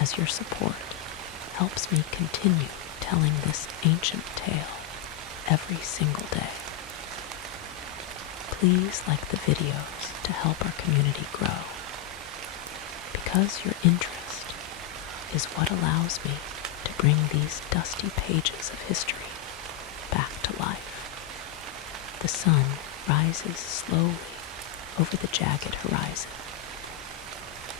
as your support helps me continue telling this ancient tale every single day. Please like the videos to help our community grow, because your interest is what allows me to bring these dusty pages of history back to life. The sun rises slowly over the jagged horizon,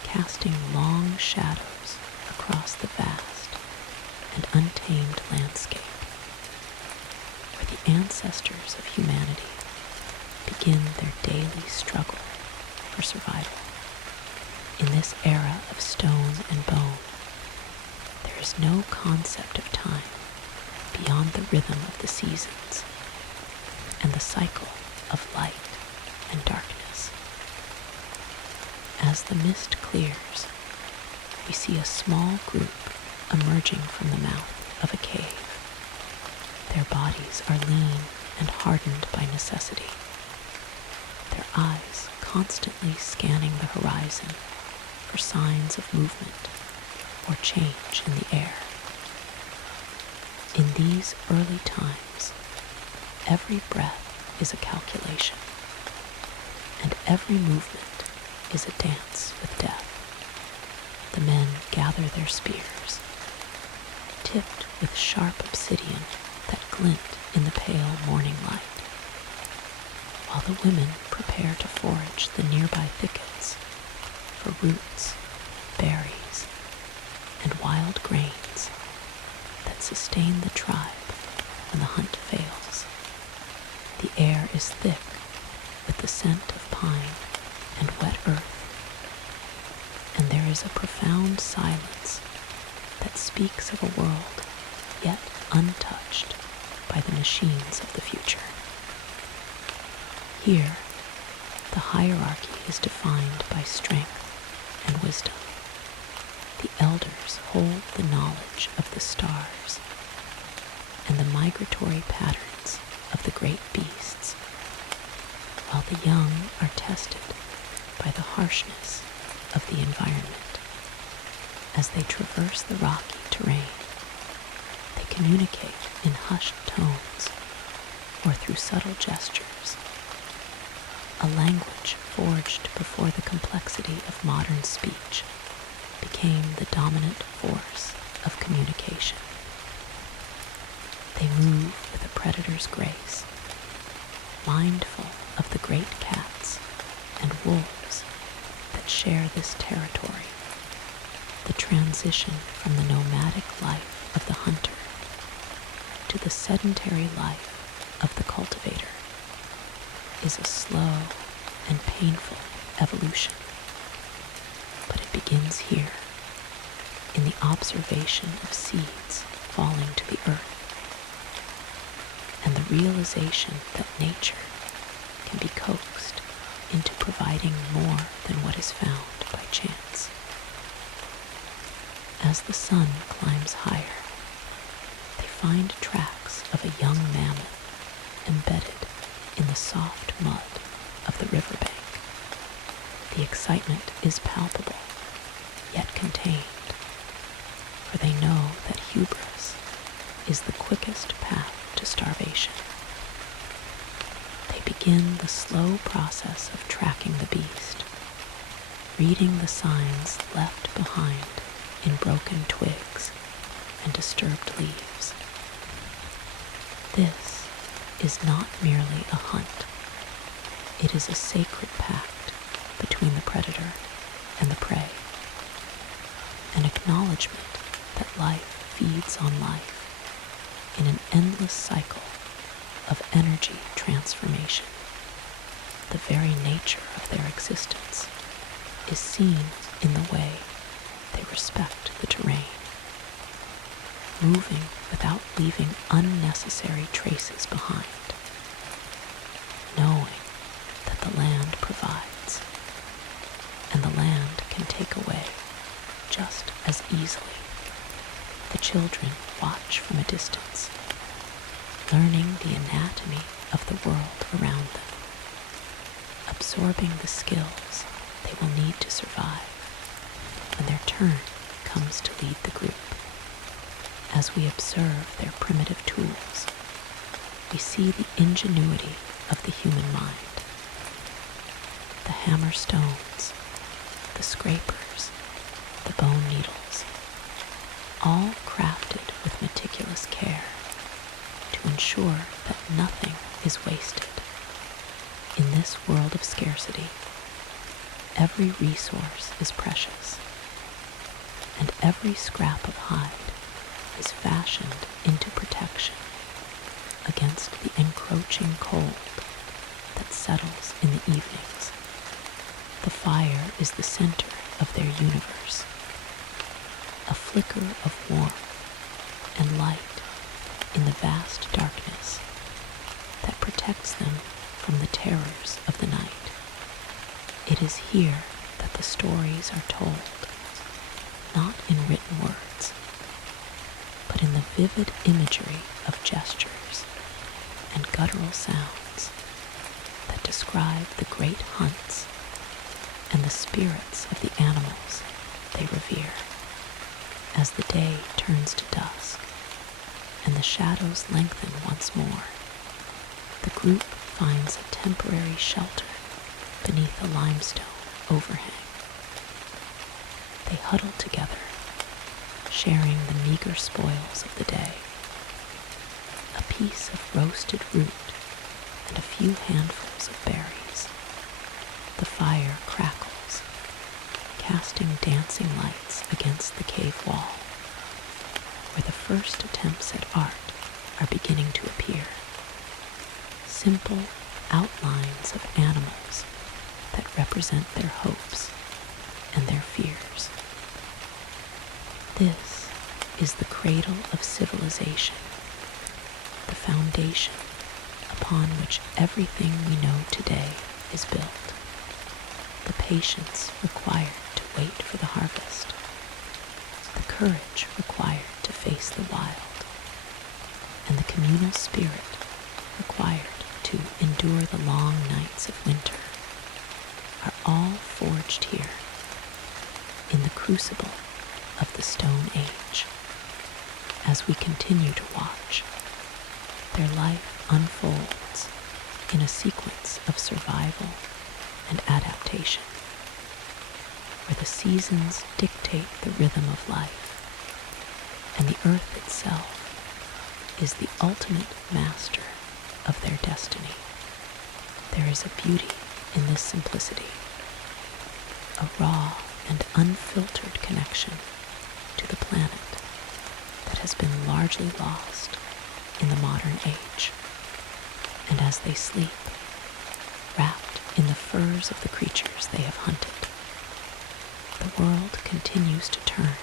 casting long shadows across the vast and untamed landscape, where the ancestors of humanity begin their daily struggle for survival. In this era of stone and bone, there is no concept of time beyond the rhythm of the seasons and the cycle of light and darkness. As the mist clears, we see a small group emerging from the mouth of a cave. Their bodies are lean and hardened by necessity, their eyes constantly scanning the horizon for signs of movement or change in the air. In these early times, every breath is a calculation, and every movement is a dance with death. The men gather their spears, tipped with sharp obsidian that glint in the pale morning light, while the women prepare to forage the nearby thickets for roots, berries, and wild grains that sustain the tribe when the hunt fails. The air is thick with the scent of pine and wet earth, and there is a profound silence that speaks of a world yet untouched by the machines of the future. Here, the hierarchy is defined by strength and wisdom. The elders hold the knowledge of the stars and the migratory patterns of the great beasts, while the young are tested by the harshness of the environment. As they traverse the rocky terrain, they communicate in hushed tones or through subtle gestures, a language forged before the complexity of modern speech became the dominant force of communication. They move with a predator's grace, mindful of the great cats and wolves that share this territory. The transition from the nomadic life of the hunter to the sedentary life of the cultivator is a slow and painful evolution. But it begins here, in the observation of seeds falling to the earth, and the realization that nature can be coaxed into providing more than what is found by chance. As the sun climbs higher, they find tracks of a young mammoth embedded in the soft mud of the riverbank. The excitement is palpable, yet contained, for they know that hubris is the quickest path to starvation. They begin the slow process of tracking the beast, reading the signs left behind in broken twigs and disturbed leaves. This is not merely a hunt. It is a sacred pact between the predator and the prey, an acknowledgement that life feeds on life in an endless cycle of energy transformation. The very nature of their existence is seen in the way they respect the terrain, moving without leaving unnecessary traces behind, knowing that the land provides, and the land can take away just as easily. The children watch from a distance, learning the anatomy of the world around them, absorbing the skills they will need to survive when their turn comes comes to lead the group. As we observe their primitive tools, we see the ingenuity of the human mind. The hammer stones, the scrapers, the bone needles, all crafted with meticulous care to ensure that nothing is wasted. In this world of scarcity, every resource is precious, and every scrap of hide is fashioned into protection against the encroaching cold that settles in the evenings. The fire is the center of their universe, a flicker of warmth and light in the vast darkness that protects them from the terrors of the night. It is here that the stories are told, not in written words, but in the vivid imagery of gestures and guttural sounds that describe the great hunts and the spirits of the animals they revere. As the day turns to dusk and the shadows lengthen once more, the group finds a temporary shelter beneath a limestone overhang. They huddle together, sharing the meager spoils of the day. A piece of roasted root and a few handfuls of berries. The fire crackles, casting dancing lights against the cave wall, where the first attempts at art are beginning to appear. Simple outlines of animals that represent their hopes and their fears. This is the cradle of civilization, the foundation upon which everything we know today is built. The patience required to wait for the harvest, the courage required to face the wild, and the communal spirit required to endure the long nights of winter are all forged here in the crucible of the Stone Age. As we continue to watch, their life unfolds in a sequence of survival and adaptation, where the seasons dictate the rhythm of life, and the earth itself is the ultimate master of their destiny. There is a beauty in this simplicity, a raw and unfiltered connection to the planet that has been largely lost in the modern age. And as they sleep, wrapped in the furs of the creatures they have hunted, the world continues to turn,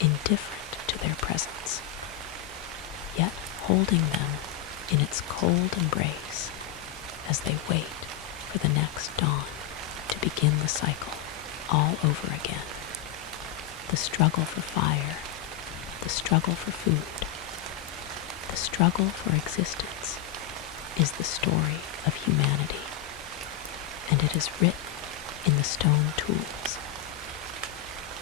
indifferent to their presence, yet holding them in its cold embrace as they wait for the next dawn to begin the cycle all over again. The struggle for fire, the struggle for food, the struggle for existence is the story of humanity, and it is written in the stone tools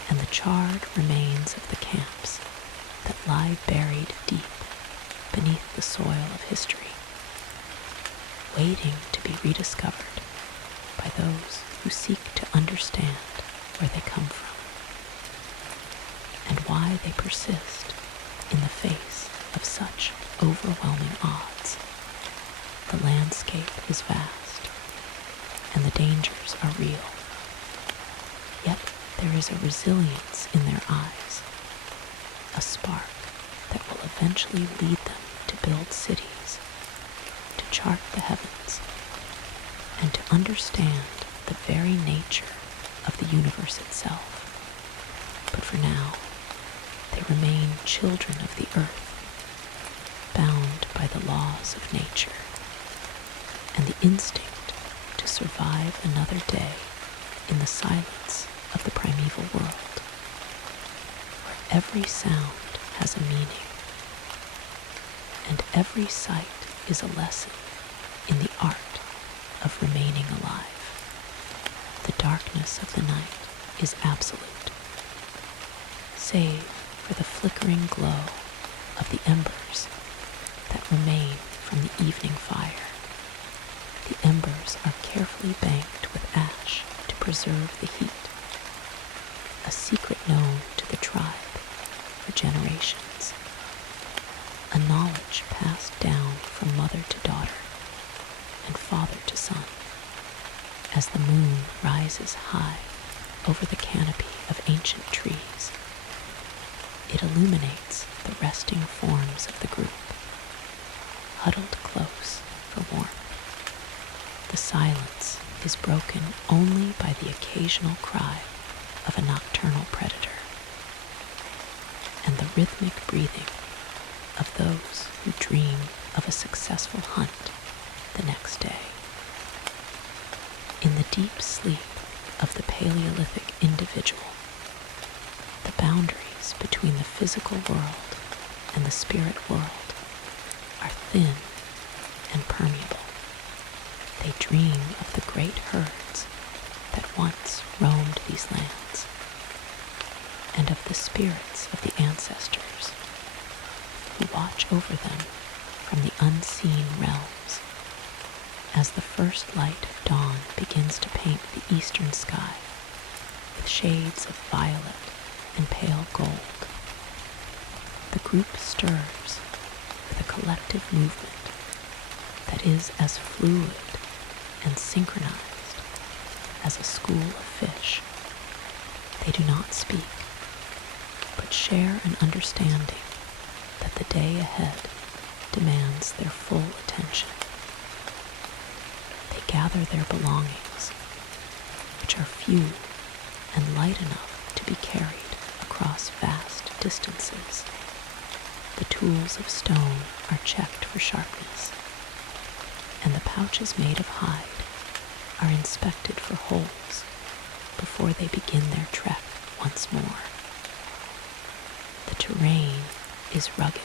and the charred remains of the camps that lie buried deep beneath the soil of history, waiting to be rediscovered by those who seek to understand where they come from and why they persist in the face of such overwhelming odds. The landscape is vast, and the dangers are real. Yet there is a resilience in their eyes, a spark that will eventually lead them to build cities, to chart the heavens, and to understand the very nature of the universe itself. But for now, they remain children of the earth, bound by the laws of nature and the instinct to survive another day in the silence of the primeval world, where every sound has a meaning and every sight is a lesson in the art of remaining alive. The darkness of the night is absolute, save for the flickering glow of the embers that remain from the evening fire. The embers are carefully banked with ash to preserve the heat, a secret known to the tribe for generations, a knowledge passed down from mother to daughter and father to son. As the moon rises high over the canopy of ancient trees, it illuminates the resting forms of the group, huddled close for warmth. The silence is broken only by the occasional cry of a nocturnal predator and the rhythmic breathing of those who dream of a successful hunt the next day. In the deep sleep of the Paleolithic individual, the boundaries between the physical world and the spirit world are thin and permeable. They dream of the great herds that once roamed these lands, and of the spirits of the ancestors who watch over them from the unseen realms. As the first light of dawn begins to paint the eastern sky with shades of violet and pale gold, the group stirs with a collective movement that is as fluid and synchronized as a school of fish. They do not speak, but share an understanding that the day ahead demands their full attention. They gather their belongings, which are few and light enough to be carried across vast distances. The tools of stone are checked for sharpness, and the pouches made of hide are inspected for holes before they begin their trek once more. The terrain is rugged,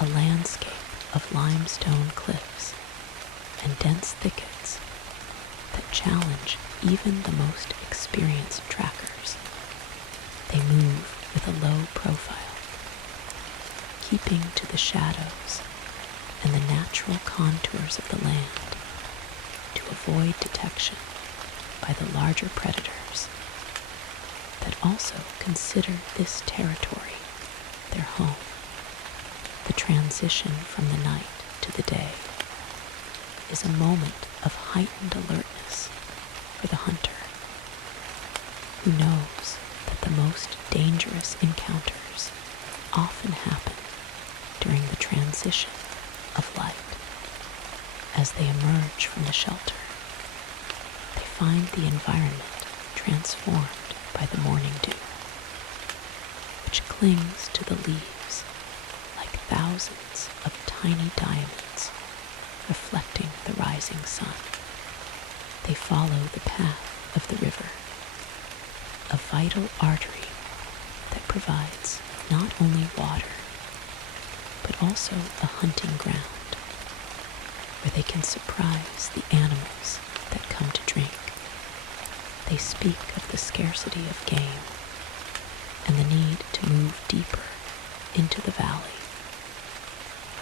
a landscape of limestone cliffs and dense thickets that challenge even the most experienced trackers. They move with a low profile, keeping to the shadows and the natural contours of the land to avoid detection by the larger predators that also consider this territory their home. The transition from the night to the day is a moment of heightened alertness for the hunter, who knows that the most dangerous encounters often happen during the transition of light. As they emerge from the shelter, they find the environment transformed by the morning dew, which clings to the leaves like thousands of tiny diamonds reflecting the rising sun. They follow the path of the river, a vital artery that provides not only water, but also a hunting ground where they can surprise the animals that come to drink. They speak of the scarcity of game and the need to move deeper into the valley,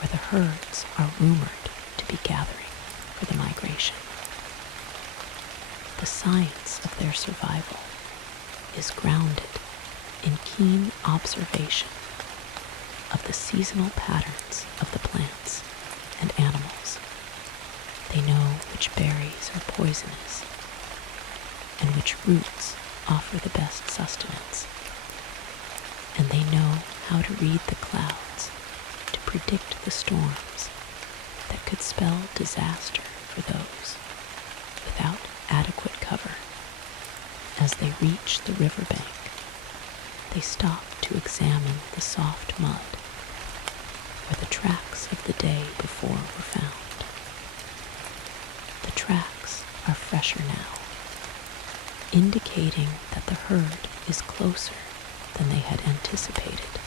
where the herds are rumored to be gathering for the migration. The science of their survival is grounded in keen observation of the seasonal patterns of the plants and animals. They know which berries are poisonous and which roots offer the best sustenance. And they know how to read the clouds to predict the storms that could spell disaster for those without adequate cover. As they reach the riverbank, they stop to examine the soft mud where the tracks of the day before were found. The tracks are fresher now, indicating that the herd is closer than they had anticipated.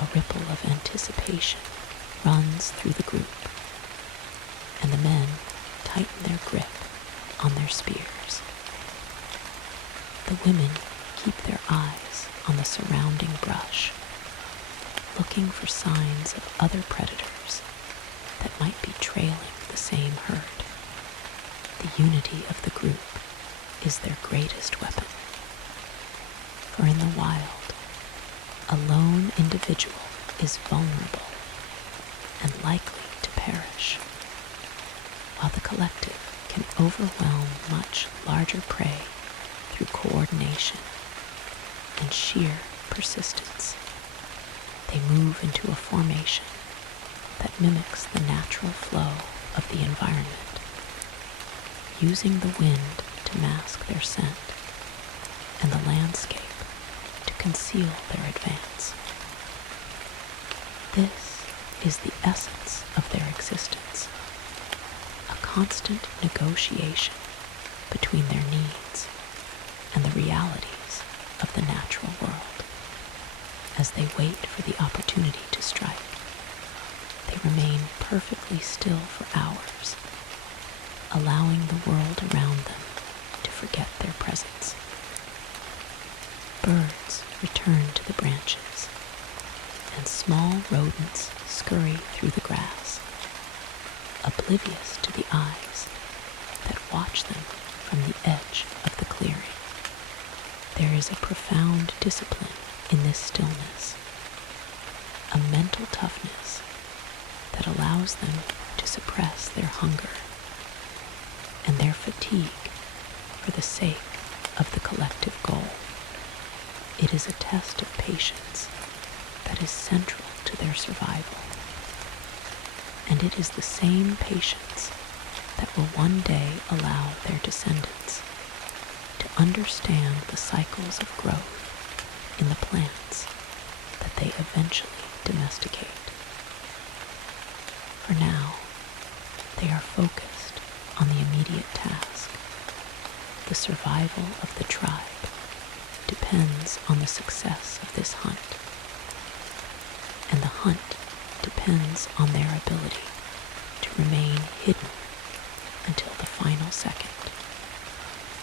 A ripple of anticipation runs through the group, and the men tighten their grip on their spears. The women keep their eyes on the surrounding brush, looking for signs of other predators that might be trailing the same herd. The unity of the group is their greatest weapon. For in the wild, a lone individual is vulnerable and likely to perish, while the collective can overwhelm much larger prey through coordination and sheer persistence. They move into a formation that mimics the natural flow of the environment, using the wind to mask their scent and the landscape to conceal their advance. This is the essence of their existence, a constant negotiation between their needs and the realities of the natural world. As they wait for the opportunity to strike, they remain perfectly still for hours, allowing the world around them to forget their presence. Birds return to the branches, and small rodents scurry through the grass, oblivious to the eyes that watch them from the edge of the clearing. There is a profound discipline in this stillness, a mental toughness that allows them to suppress their hunger and their fatigue for the sake of the collective goal. It is a test of patience that is central to their survival, and it is the same patience that will one day allow their descendants to understand the cycles of growth in the plants that they eventually domesticate. For now, they are focused on the immediate task. The survival of the tribe depends on the success of this hunt, and the hunt depends on their ability to remain hidden until the final second.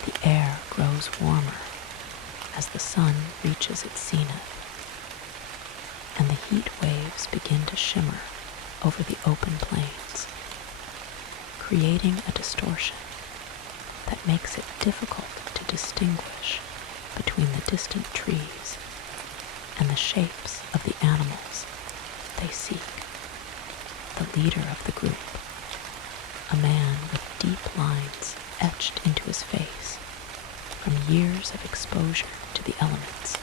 The air grows warmer as the sun reaches its zenith, and the heat waves begin to shimmer over the open plains, creating a distortion that makes it difficult to distinguish between the distant trees and the shapes of the animals they seek. The leader of the group, a man with deep lines etched into his face from years of exposure to the elements,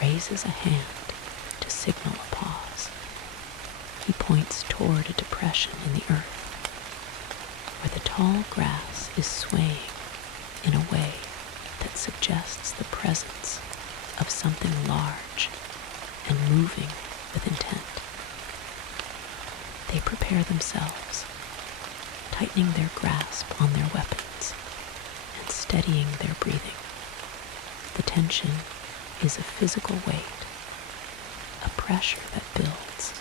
raises a hand to signal a pause. He points toward a depression in the earth, where the tall grass is swaying in a way that suggests the presence of something large and moving with intent. They prepare themselves, tightening their grasp on their weapons and steadying their breathing. The tension is a physical weight, a pressure that builds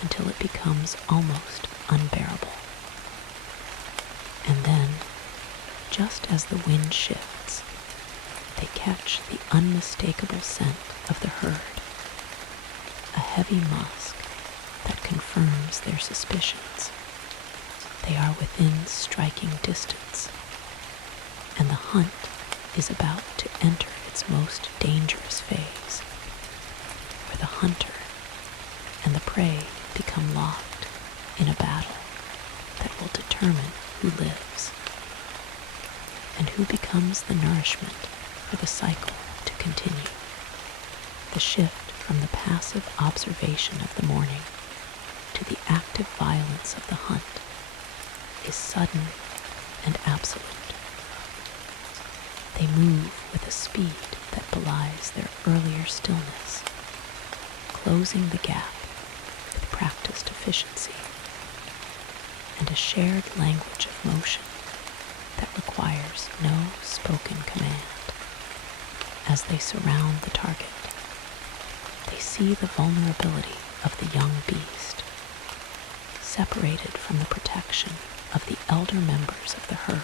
until it becomes almost unbearable. And then, just as the wind shifts, they catch the unmistakable scent of the herd, a heavy musk that confirms their suspicions. They are within striking distance, and the hunt is about to enter its most dangerous phase, where the hunter and the prey become locked in a battle that will determine who lives and who becomes the nourishment for the cycle to continue. The shift from the passive observation of the morning to the active violence of the hunt is sudden and absolute. They move with a speed that belies their earlier stillness, closing the gap with practiced efficiency and a shared language of motion that requires no spoken command. As they surround the target, they see the vulnerability of the young beast, separated from the protection of the elder members of the herd,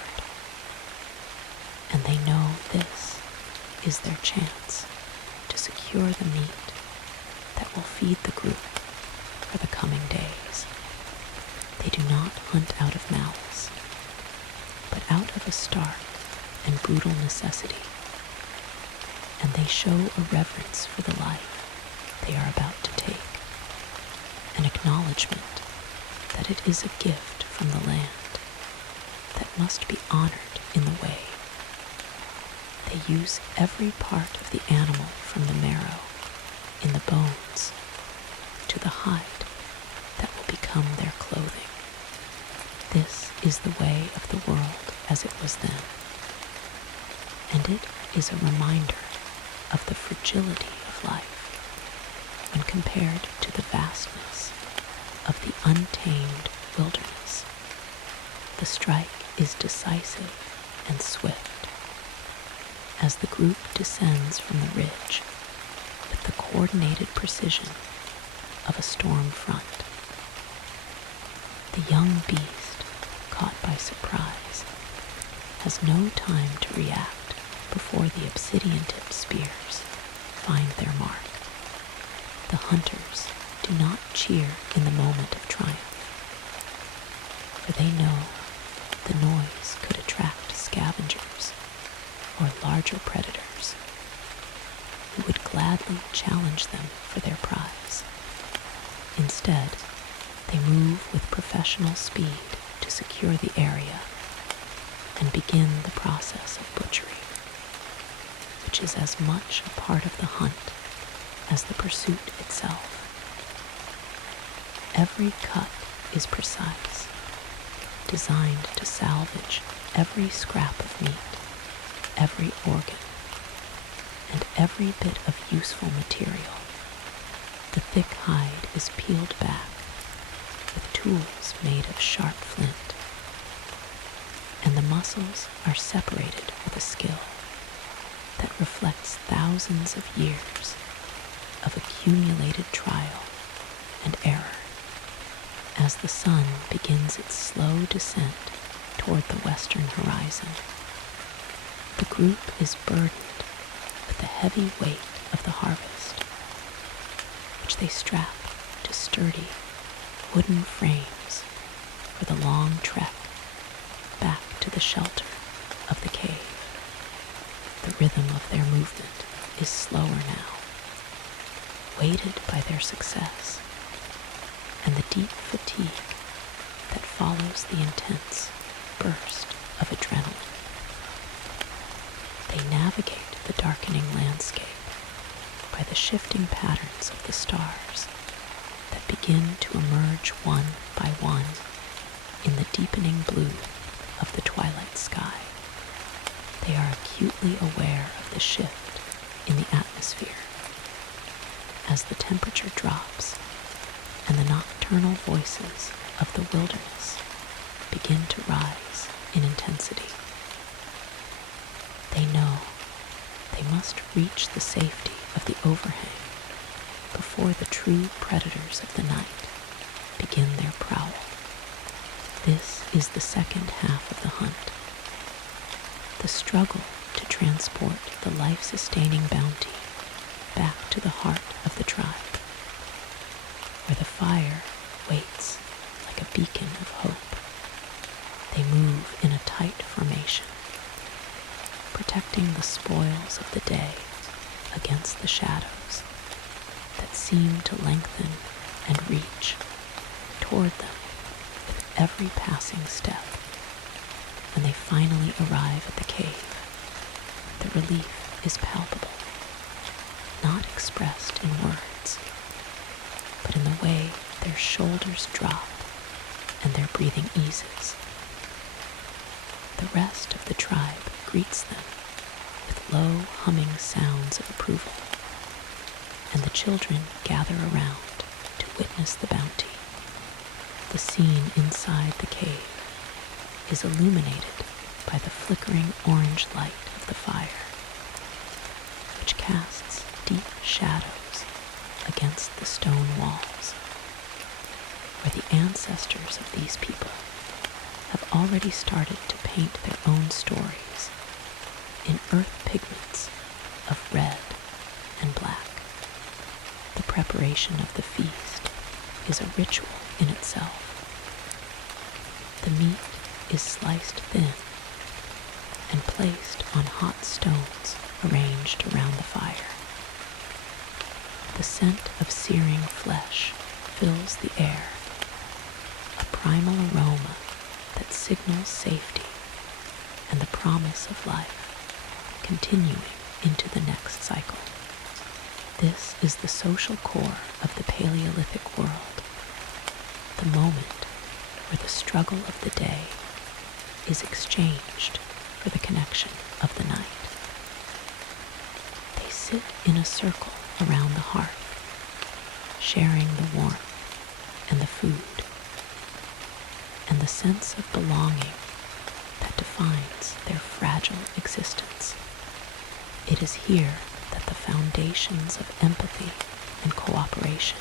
and they know this is their chance to secure the meat that will feed the group for the coming days. They do not hunt out of malice, but out of a stark and brutal necessity, and they show a reverence for the life they are about to take, an acknowledgement that it is a gift from the land that must be honored in the way. They use every part of the animal, from the marrow in the bones to the hide that will become their clothing. This is the way of the world as it was then, and it is a reminder of the fragility of life when compared to the vastness of the untamed wilderness. The strike is decisive and swift as the group descends from the ridge with the coordinated precision of a storm front. The young beast, caught by surprise, has no time to react before the obsidian-tipped spears find their mark. The hunters do not cheer in the moment of triumph, for they know the noise could attract scavengers or larger predators who would gladly challenge them for their prize. Instead, they move with professional speed to secure the area and begin the process of butchery, which is as much a part of the hunt as the pursuit itself. Every cut is precise, designed to salvage every scrap of meat, every organ, and every bit of useful material. The thick hide is peeled back with tools made of sharp flint, and the muscles are separated with a skill that reflects thousands of years of accumulated trial and error. As the sun begins its slow descent toward the western horizon, the group is burdened with the heavy weight of the harvest, which they strap to sturdy wooden frames for the long trek back to the shelter of the cave. The rhythm of their movement is slower now, weighted by their success and the deep fatigue that follows the intense burst of adrenaline. They navigate the darkening landscape by the shifting patterns of the stars that begin to emerge one by one in the deepening blue of the twilight sky. They are acutely aware of the shift in the atmosphere as the temperature drops and the nocturnal voices of the wilderness begin to rise in intensity. They know they must reach the safety of the overhang before the true predators of the night begin their prowl. This is the second half of the hunt, the struggle to transport the life-sustaining bounty back to the heart of the tribe, where the fire waits like a beacon of hope. They move in a tight formation, protecting the spoils of the day against the shadows that seem to lengthen and reach toward them with every passing step. When they finally arrive at the cave, the relief is palpable, not expressed in words, but in the way their shoulders drop and their breathing eases. The rest of the tribe greets them with low humming sounds of approval, and the children gather around to witness the bounty. The scene inside the cave is illuminated by the flickering orange light of the fire, which casts deep shadows against the stone walls, where the ancestors of these people have already started to paint their own stories in earth pigments of red and black. The preparation of the feast is a ritual in itself. The meat is sliced thin and placed on hot stones arranged around the fire. The scent of searing flesh fills the air, a primal aroma that signals safety and the promise of life continuing into the next cycle. This is the social core of the Paleolithic world, the moment where the struggle of the day is exchanged for the connection of the night. They sit in a circle around the hearth, sharing the warmth and the food, and the sense of belonging that defines their fragile existence. It is here that the foundations of empathy and cooperation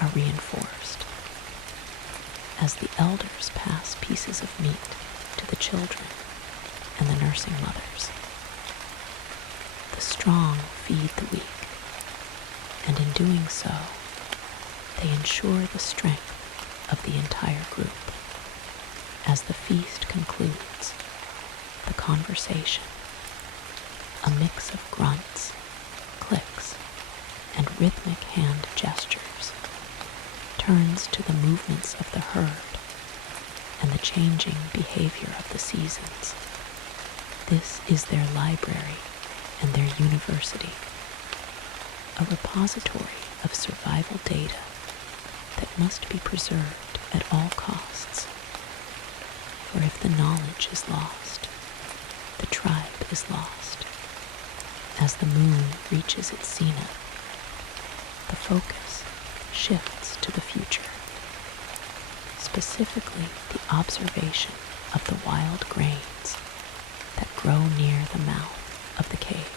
are reinforced. As the elders pass pieces of meat to the children and the nursing mothers, the strong feed the weak, and in doing so, they ensure the strength of the entire group. As the feast concludes, the conversation, a mix of grunts, clicks, and rhythmic hand gestures, turns to the movements of the herd and the changing behavior of the seasons. This is their library and their university, a repository of survival data that must be preserved at all costs. For if the knowledge is lost, the tribe is lost. As the moon reaches its zenith, the focus shifts to the future, specifically the observation of the wild grains that grow near the mouth of the cave.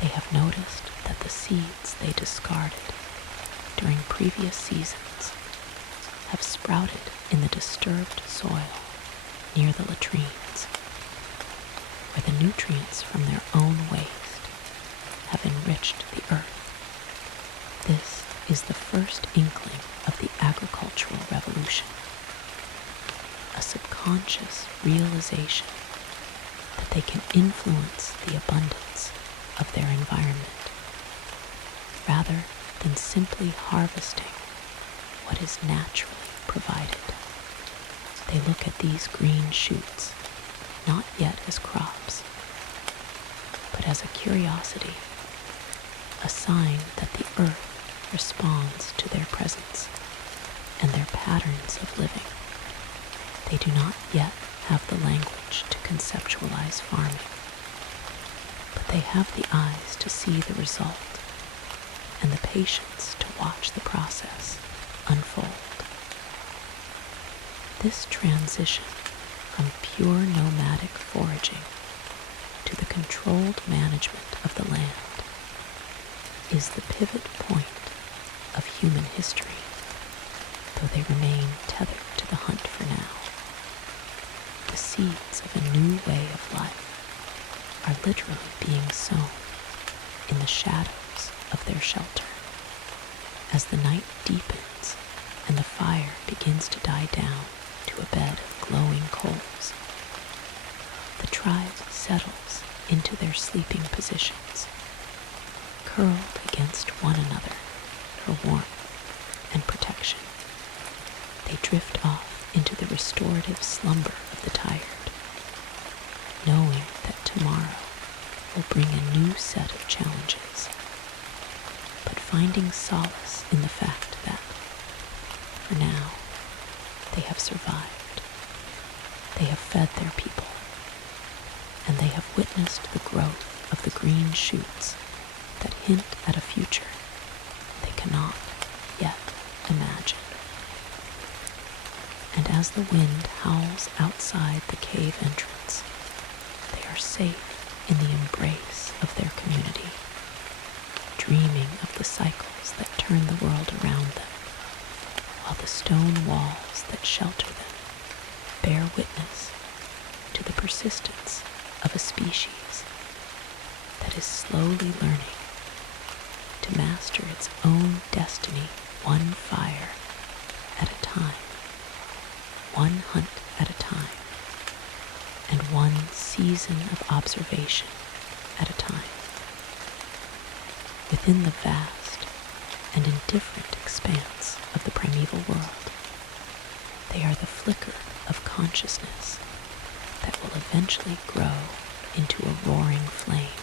They have noticed that the seeds they discarded during previous seasons have sprouted in the disturbed soil near the latrines, where the nutrients from their own waste have enriched the earth. This is the first inkling of the agricultural revolution, a subconscious realization that they can influence the abundance of their environment rather than simply harvesting what is naturally provided. They look at these green shoots not yet as crops, but as a curiosity, a sign that the earth responds to their presence and their patterns of living. They do not yet have the language to conceptualize farming, but they have the eyes to see the result and the patience to watch the process unfold. This transition from pure nomadic foraging to the controlled management of the land is the pivot point of human history, though they remain tethered to the hunt for now. The seeds of a new way of life are literally being sown in the shadows of their shelter. As the night deepens and the fire begins to die down to a bed of glowing coals, the tribe settles into their sleeping positions, curled against one another for warmth and protection. They drift off into the restorative slumber of the tired, knowing that tomorrow will bring a new set of challenges, but finding solace in the fact that, for now, they have survived. They have fed their people, and they have witnessed the growth of the green shoots that hint at a future they cannot yet imagine. And as the wind howls outside the cave entrance, they are safe in the embrace of their community, dreaming of the cycles that turn the world around them, while the stone walls that shelter them bear witness to the persistence of a species that is slowly learning to master its own destiny, one fire at a time, one hunt at a time, and one season of observation at a time. Within the vast and indifferent expanse of the primeval world, they are the flicker of consciousness that will eventually grow into a roaring flame,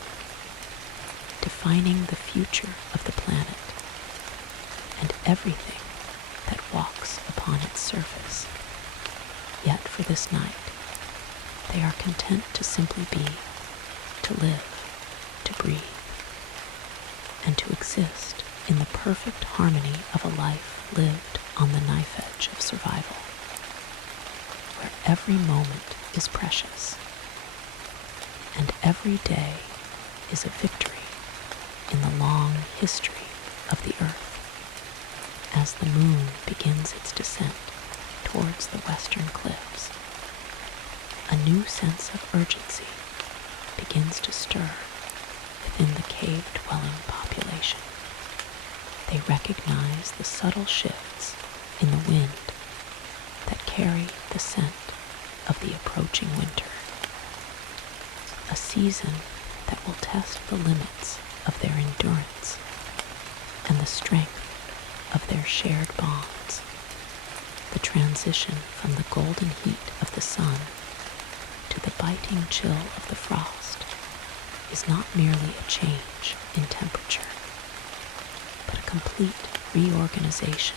defining the future of the planet and everything that walks upon its surface. Yet for this night, they are content to simply be, to live, to breathe, and to exist in the perfect harmony of a life lived on the knife edge of survival, where every moment is precious and every day is a victory in the long history of the earth. As the moon begins its descent towards the western cliffs, a new sense of urgency begins to stir within the cave-dwelling population. They recognize the subtle shifts in the wind that carry the scent of the approaching winter, a season that will test the limits of their endurance and the strength of their shared bonds. The transition from the golden heat of the sun to the biting chill of the frost is not merely a change in temperature, but a complete reorganization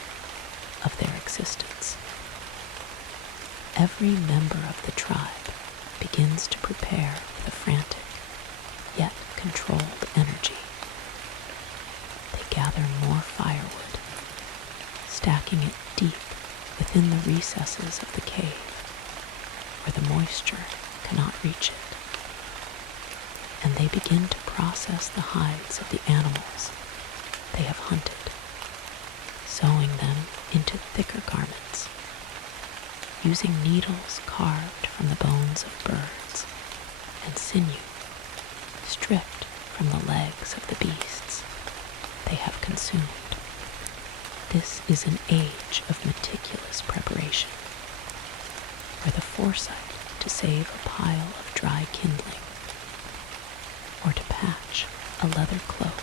of their existence. Every member of the tribe begins to prepare with a frantic, yet controlled energy. They gather more firewood, stacking it deep within the recesses of the cave, where the moisture cannot reach it. And they begin to process the hides of the animals they have hunted, sewing them into thicker garments, using needles carved from the bones of birds and sinew stripped from the legs of the beasts they have consumed. This is an age of meticulous preparation, where the foresight to save a pile of dry kindling or to patch a leather cloak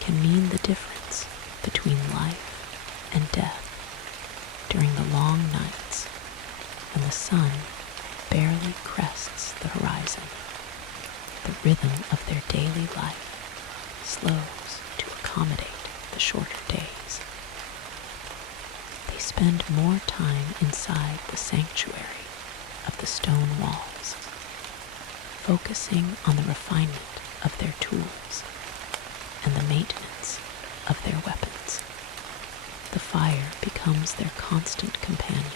can mean the difference between life and death during the long nights when the sun barely crests the horizon. The rhythm of their daily life slows to accommodate the shorter days. They spend more time inside the sanctuary of the stone walls, focusing on the refinement of their tools and the maintenance of their weapons. The fire becomes their constant companion,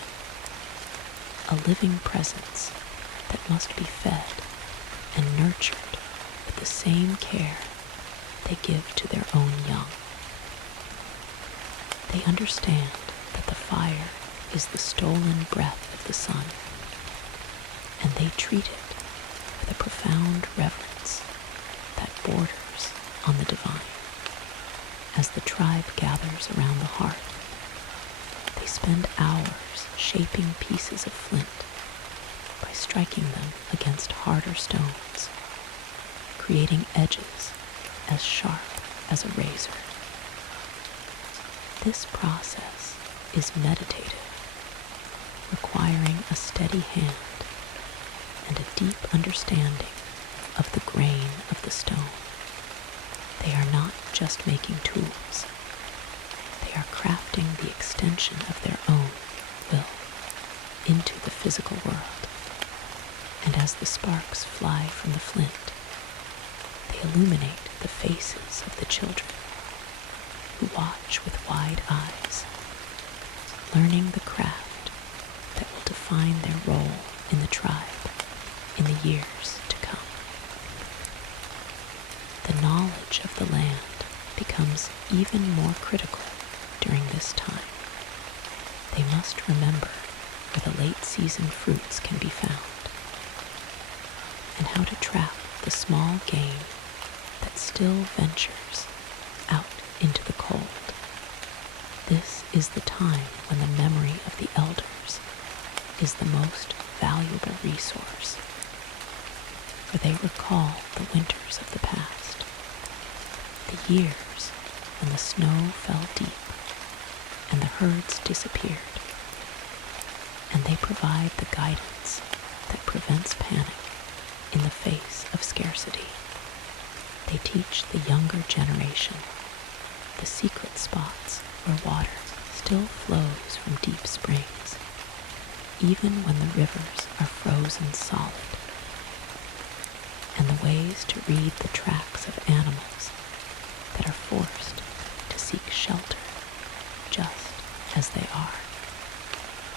a living presence that must be fed and nurtured with the same care they give to their own young. They understand that the fire is the stolen breath of the sun, and they treat it with a profound reverence that borders on the divine. As the tribe gathers around the hearth, they spend hours shaping pieces of flint by striking them against harder stones, creating edges as sharp as a razor. This process is meditative, requiring a steady hand and a deep understanding of the grain of the stone. They are not just making tools, they are crafting the extension of their own will into the physical world. And as the sparks fly from the flint, they illuminate the faces of the children, who watch with wide eyes, learning the craft that will define their role in the tribe in the years to come. The knowledge of the land becomes even more critical during this time. They must remember where the late season fruits can be found, and how to trap the small game still ventures out into the cold. This is the time when the memory of the elders is the most valuable resource, for they recall the winters of the past, the years when the snow fell deep and the herds disappeared, and they provide the guidance that prevents panic in the face of scarcity. They teach the younger generation the secret spots where water still flows from deep springs, even when the rivers are frozen solid, and the ways to read the tracks of animals that are forced to seek shelter just as they are.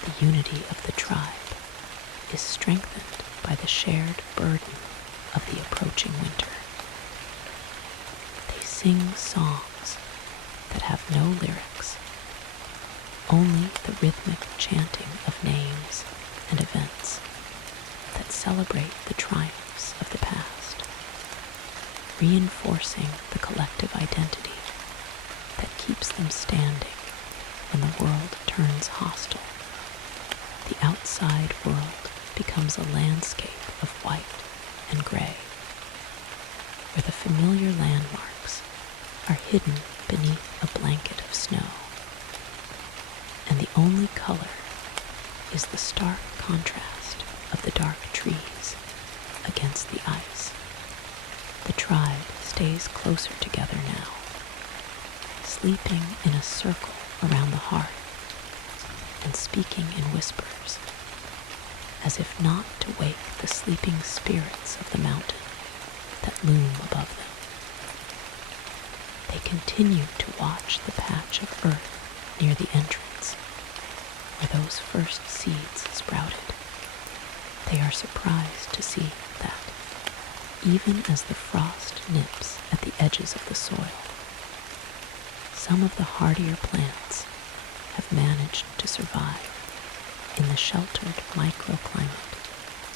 The unity of the tribe is strengthened by the shared burden of the approaching winter. They sing songs that have no lyrics, only the rhythmic chanting of names and events that celebrate the triumphs of the past, reinforcing the collective identity that keeps them standing when the world turns hostile. The outside world becomes a landscape of white and gray, where the familiar landmarks are hidden beneath a blanket of snow, and the only color is the stark contrast of the dark trees against the ice. The tribe stays closer together now, sleeping in a circle around the hearth and speaking in whispers, as if not to wake the sleeping spirits of the mountain that loom above them. They continue to watch the patch of earth near the entrance, where those first seeds sprouted. They are surprised to see that, even as the frost nips at the edges of the soil, some of the hardier plants have managed to survive in the sheltered microclimate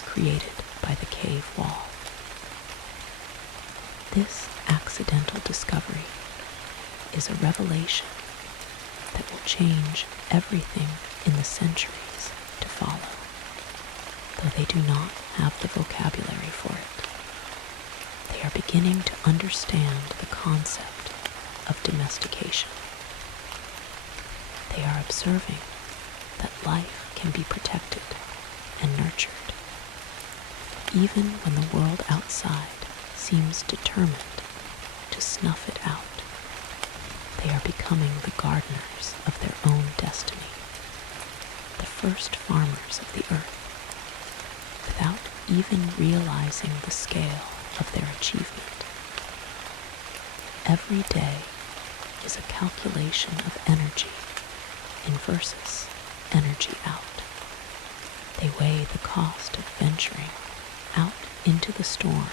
created by the cave wall. This accidental discovery is a revelation that will change everything in the centuries to follow, though they do not have the vocabulary for it. They are beginning to understand the concept of domestication. They are observing that life can be protected and nurtured, even when the world outside seems determined to snuff it out. They are becoming the gardeners of their own destiny, the first farmers of the earth, without even realizing the scale of their achievement. Every day is a calculation of energy in versus energy out. They weigh the cost of venturing out into the storm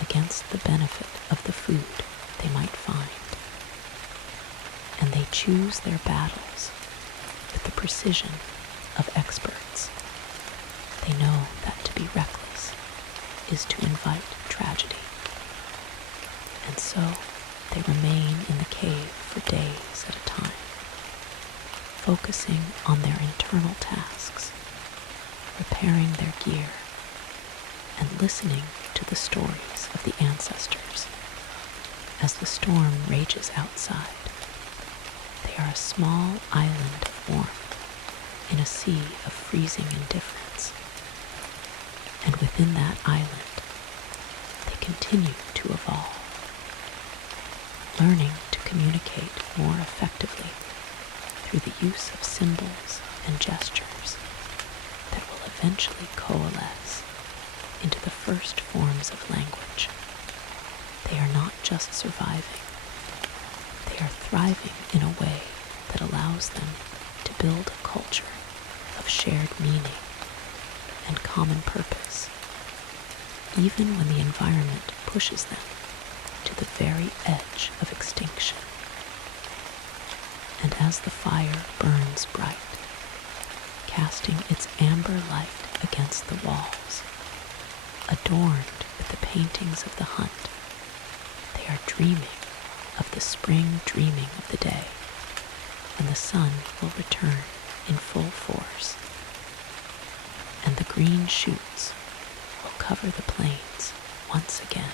against the benefit of the food they might find. And they choose their battles with the precision of experts. They know that to be reckless is to invite tragedy. And so they remain in the cave for days at a time, focusing on their internal tasks, repairing their gear, and listening to the stories of the ancestors. As the storm rages outside, they are a small island of warmth in a sea of freezing indifference. And within that island, they continue to evolve, learning to communicate more effectively through the use of symbols and gestures that will eventually coalesce into the first forms of language. They are not just surviving, they are thriving in a way that allows them to build a culture of shared meaning and common purpose, even when the environment pushes them to the very edge of extinction. And as the fire burns bright, casting its amber light against the walls, adorned with the paintings of the hunt, they dreaming of the spring dreaming of the day, when the sun will return in full force, and the green shoots will cover the plains once again,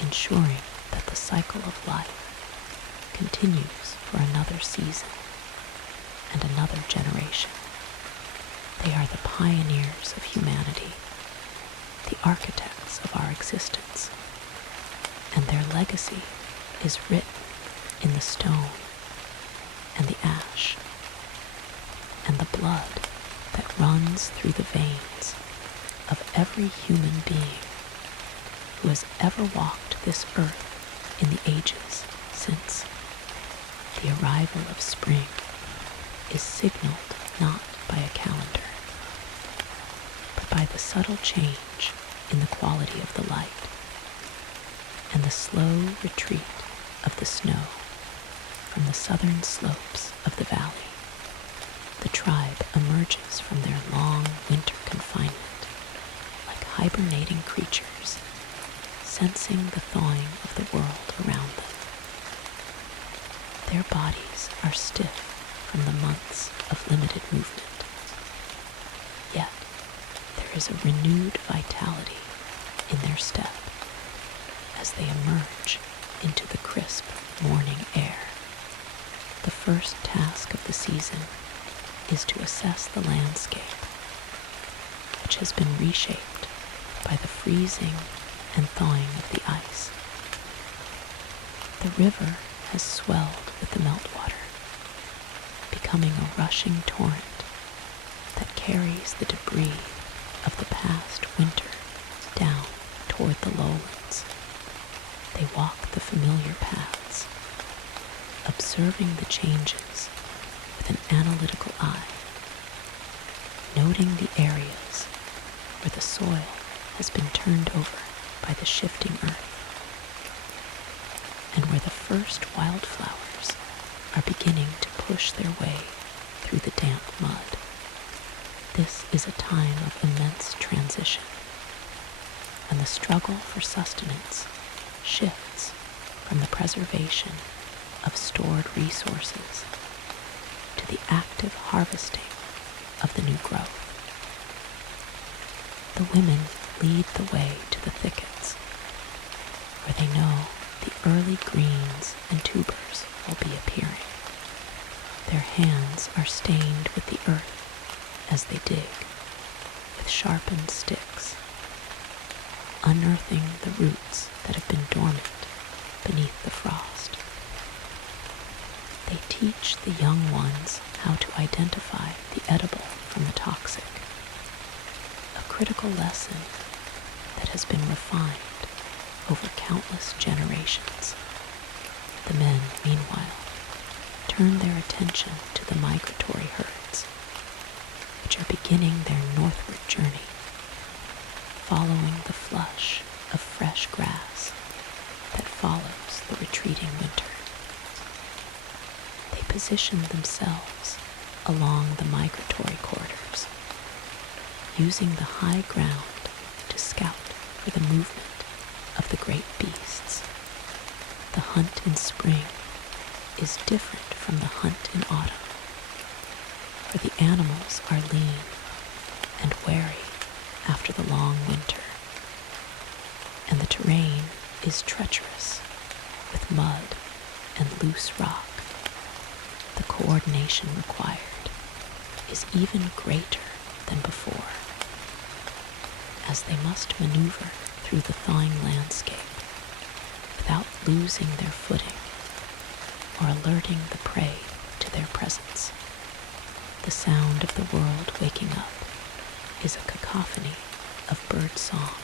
ensuring that the cycle of life continues for another season and another generation. They are the pioneers of humanity, the architects of our existence, and their legacy is written in the stone and the ash and the blood that runs through the veins of every human being who has ever walked this earth in the ages since. The arrival of spring is signaled not by a calendar, but by the subtle change in the quality of the light and the slow retreat of the snow from the southern slopes of the valley. The tribe emerges from their long winter confinement like hibernating creatures, sensing the thawing of the world around them. Their bodies are stiff from the months of limited movement, yet there is a renewed vitality in their step as they emerge into the crisp morning air. The first task of the season is to assess the landscape, which has been reshaped by the freezing and thawing of the ice. The river has swelled with the meltwater, becoming a rushing torrent that carries the debris of the past winter down toward the lowlands. They walk the familiar paths, observing the changes with an analytical eye, noting the areas where the soil has been turned over by the shifting earth, and where the first wildflowers are beginning to push their way through the damp mud. This is a time of immense transition, when the struggle for sustenance shifts from the preservation of stored resources to the active harvesting of the new growth. The women lead the way to the thickets, where they know the early greens and tubers will be appearing. Their hands are stained with the earth as they dig with sharpened sticks, unearthing the roots that have been dormant beneath the frost. They teach the young ones how to identify the edible from the toxic, a critical lesson that has been refined over countless generations. The men, meanwhile, turn their attention to the migratory herds, which are beginning their northward journey, following the flush of fresh grass that follows the retreating winter. They position themselves along the migratory corridors, using the high ground to scout for the movement of the great beasts. The hunt in spring is different from the hunt in autumn, for the animals are lean and wary after the long winter, and the terrain is treacherous with mud and loose rock. The coordination required is even greater than before, as they must maneuver through the thawing landscape without losing their footing or alerting the prey to their presence. The sound of the world waking up is a cacophony of bird song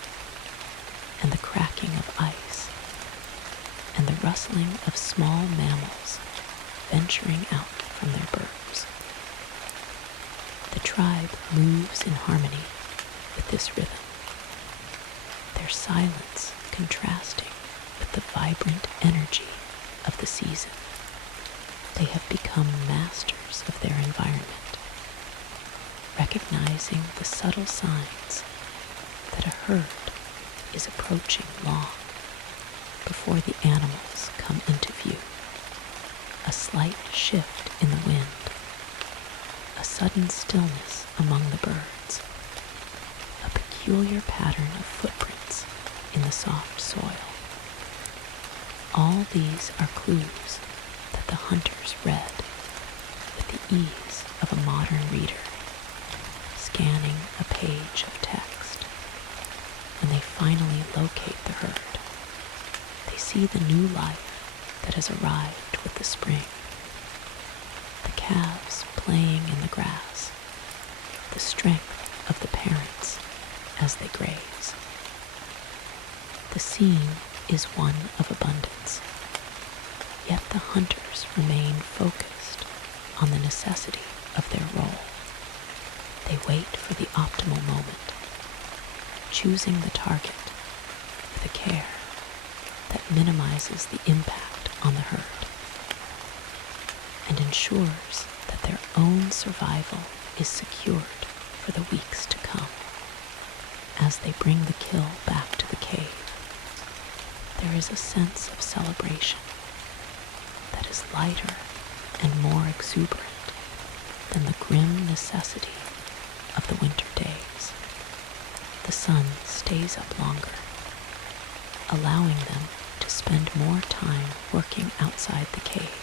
and the cracking of ice and the rustling of small mammals venturing out from their burrows. The tribe moves in harmony with this rhythm, their silence contrasting with the vibrant energy of the season. They have become masters of their environment, recognizing the subtle signs that a herd is approaching long before the animals come into view. A slight shift in the wind, a sudden stillness among the birds, a peculiar pattern of footprints in the soft soil. All these are clues that the hunters read with the ease of a modern reader, scanning a page of text. When they finally locate the herd, they see the new life that has arrived with the spring. The calves playing in the grass, the strength of the parents as they graze. The scene is one of abundance, yet the hunters remain focused on the necessity of their role. They wait for the optimal moment, choosing the target with a care that minimizes the impact on the herd and ensures that their own survival is secured for the weeks to come. As they bring the kill back to the cave, there is a sense of celebration that is lighter and more exuberant than the grim necessity of the winter days. The sun stays up longer, allowing them to spend more time working outside the cave,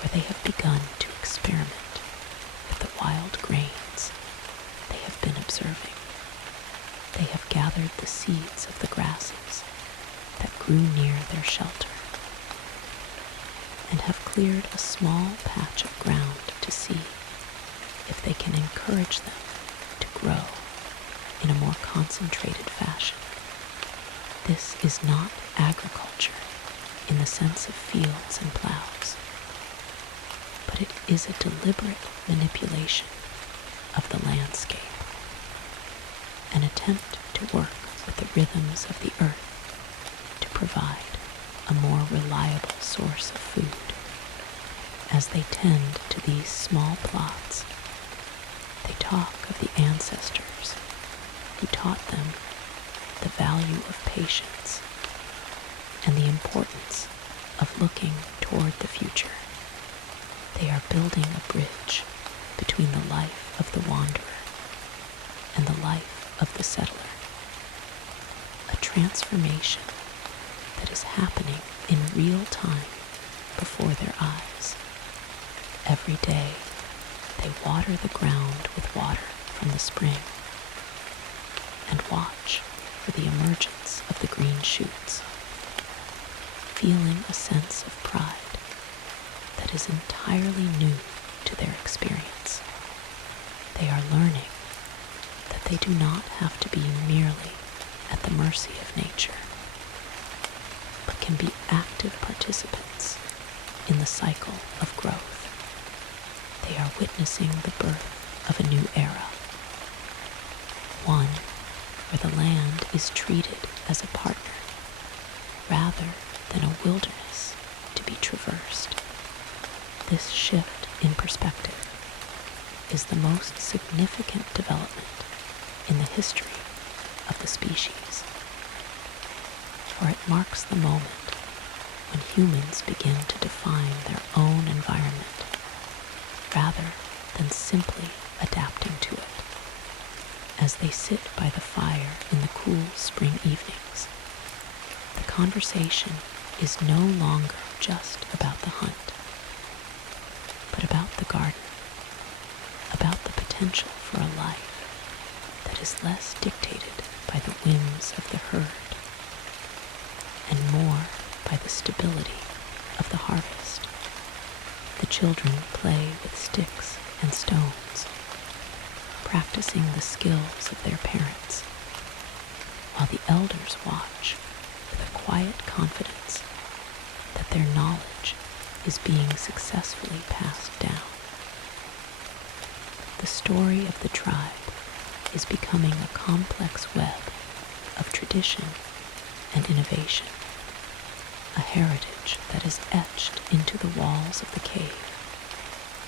where they have begun to experiment with the wild grains they have been observing. They have gathered the seeds of the grasses that grew near their shelter and have cleared a small patch of ground to see if they can encourage them to grow in a more concentrated fashion. This is not agriculture in the sense of fields and plows, but it is a deliberate manipulation of the landscape, an attempt to work with the rhythms of the earth to provide a more reliable source of food. As they tend to these small plots, they talk of the ancestors who taught them the value of patience and the importance of looking toward the future. They are building a bridge between the life of the wanderer and the life of the settler, a transformation that is happening in real time before their eyes. Every day, they water the ground with water from the spring and watch for the emergence of the green shoots, feeling a sense of pride that is entirely new to their experience. They are learning that they do not have to be merely at the mercy of nature, but can be active participants in the cycle of growth. They are witnessing the birth of a new era, one where the land is treated as a partner rather than a wilderness to be traversed. This shift in perspective is the most significant development in the history of the species, for it marks the moment when humans begin to define their own environment rather than simply adapting to it. As they sit by the fire in the cool spring evenings, the conversation is no longer just about the hunt, but about the garden, about the potential for a life that is less dictated by the whims of the herd and more by the stability of the harvest. The children play with sticks and stones, practicing the skills of their parents, while the elders watch with a quiet confidence that their knowledge is being successfully passed down. The story of the tribe is becoming a complex web of tradition and innovation, a heritage that is etched into the walls of the cave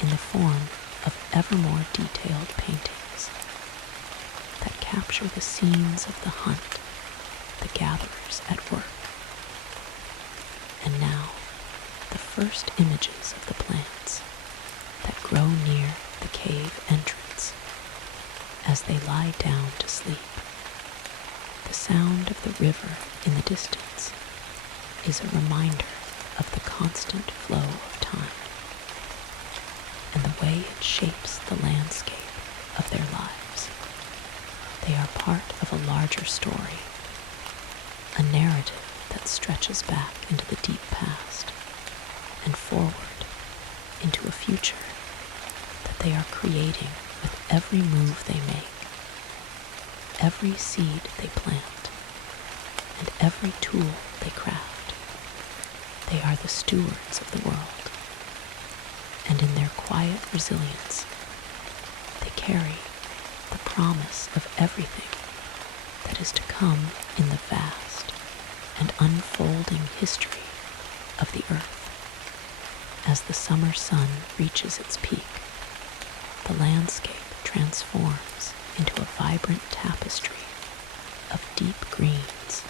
in the form of ever more detailed paintings that capture the scenes of the hunt, the gatherers at work, first images of the plants that grow near the cave entrance as they lie down to sleep. The sound of the river in the distance is a reminder of the constant flow of time and the way it shapes the landscape of their lives. They are part of a larger story, a narrative that stretches back into the deep past and forward into a future that they are creating with every move they make, every seed they plant, and every tool they craft. They are the stewards of the world, and in their quiet resilience, they carry the promise of everything that is to come in the vast and unfolding history of the earth. As the summer sun reaches its peak, the landscape transforms into a vibrant tapestry of deep greens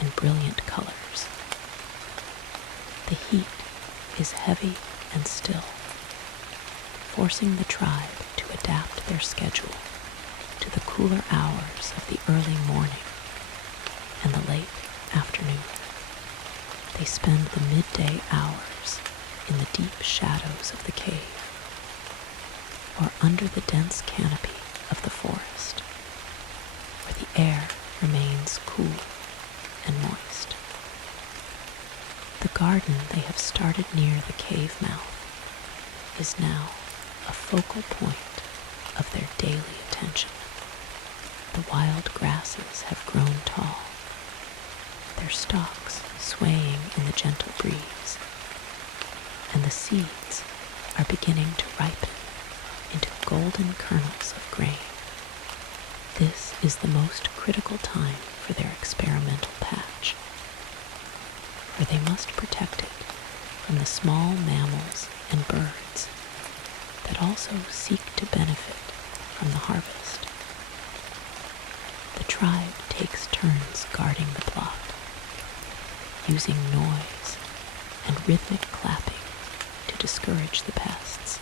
and brilliant colors. The heat is heavy and still, forcing the tribe to adapt their schedule to the cooler hours of the early morning and the late afternoon. They spend the midday hours in the deep shadows of the cave or under the dense canopy of the forest, where the air remains cool and moist. The garden they have started near the cave mouth is now a focal point of their daily attention. The wild grasses have grown tall, their stalks swaying in the gentle breeze, and the seeds are beginning to ripen into golden kernels of grain. This is the most critical time for their experimental patch, for they must protect it from the small mammals and birds that also seek to benefit from the harvest. The tribe takes turns guarding the plot, using noise and rhythmic clapping to discourage the pests.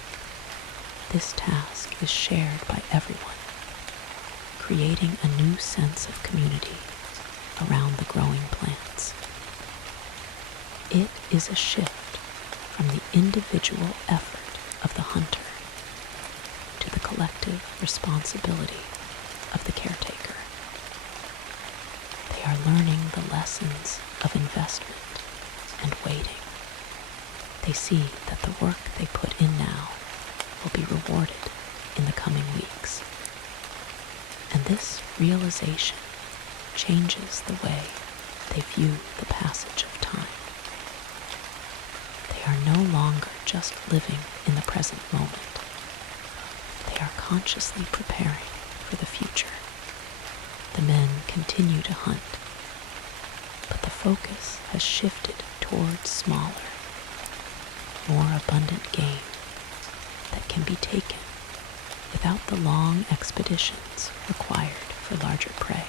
This task is shared by everyone, creating a new sense of community around the growing plants. It is a shift from the individual effort of the hunter to the collective responsibility of the caretaker. They are learning the lessons of investment and waiting. They see that the work they put in now will be rewarded in the coming weeks. And this realization changes the way they view the passage of time. They are no longer just living in the present moment. They are consciously preparing for the future. The men continue to hunt, but the focus has shifted towards smaller, more abundant game that can be taken without the long expeditions required for larger prey.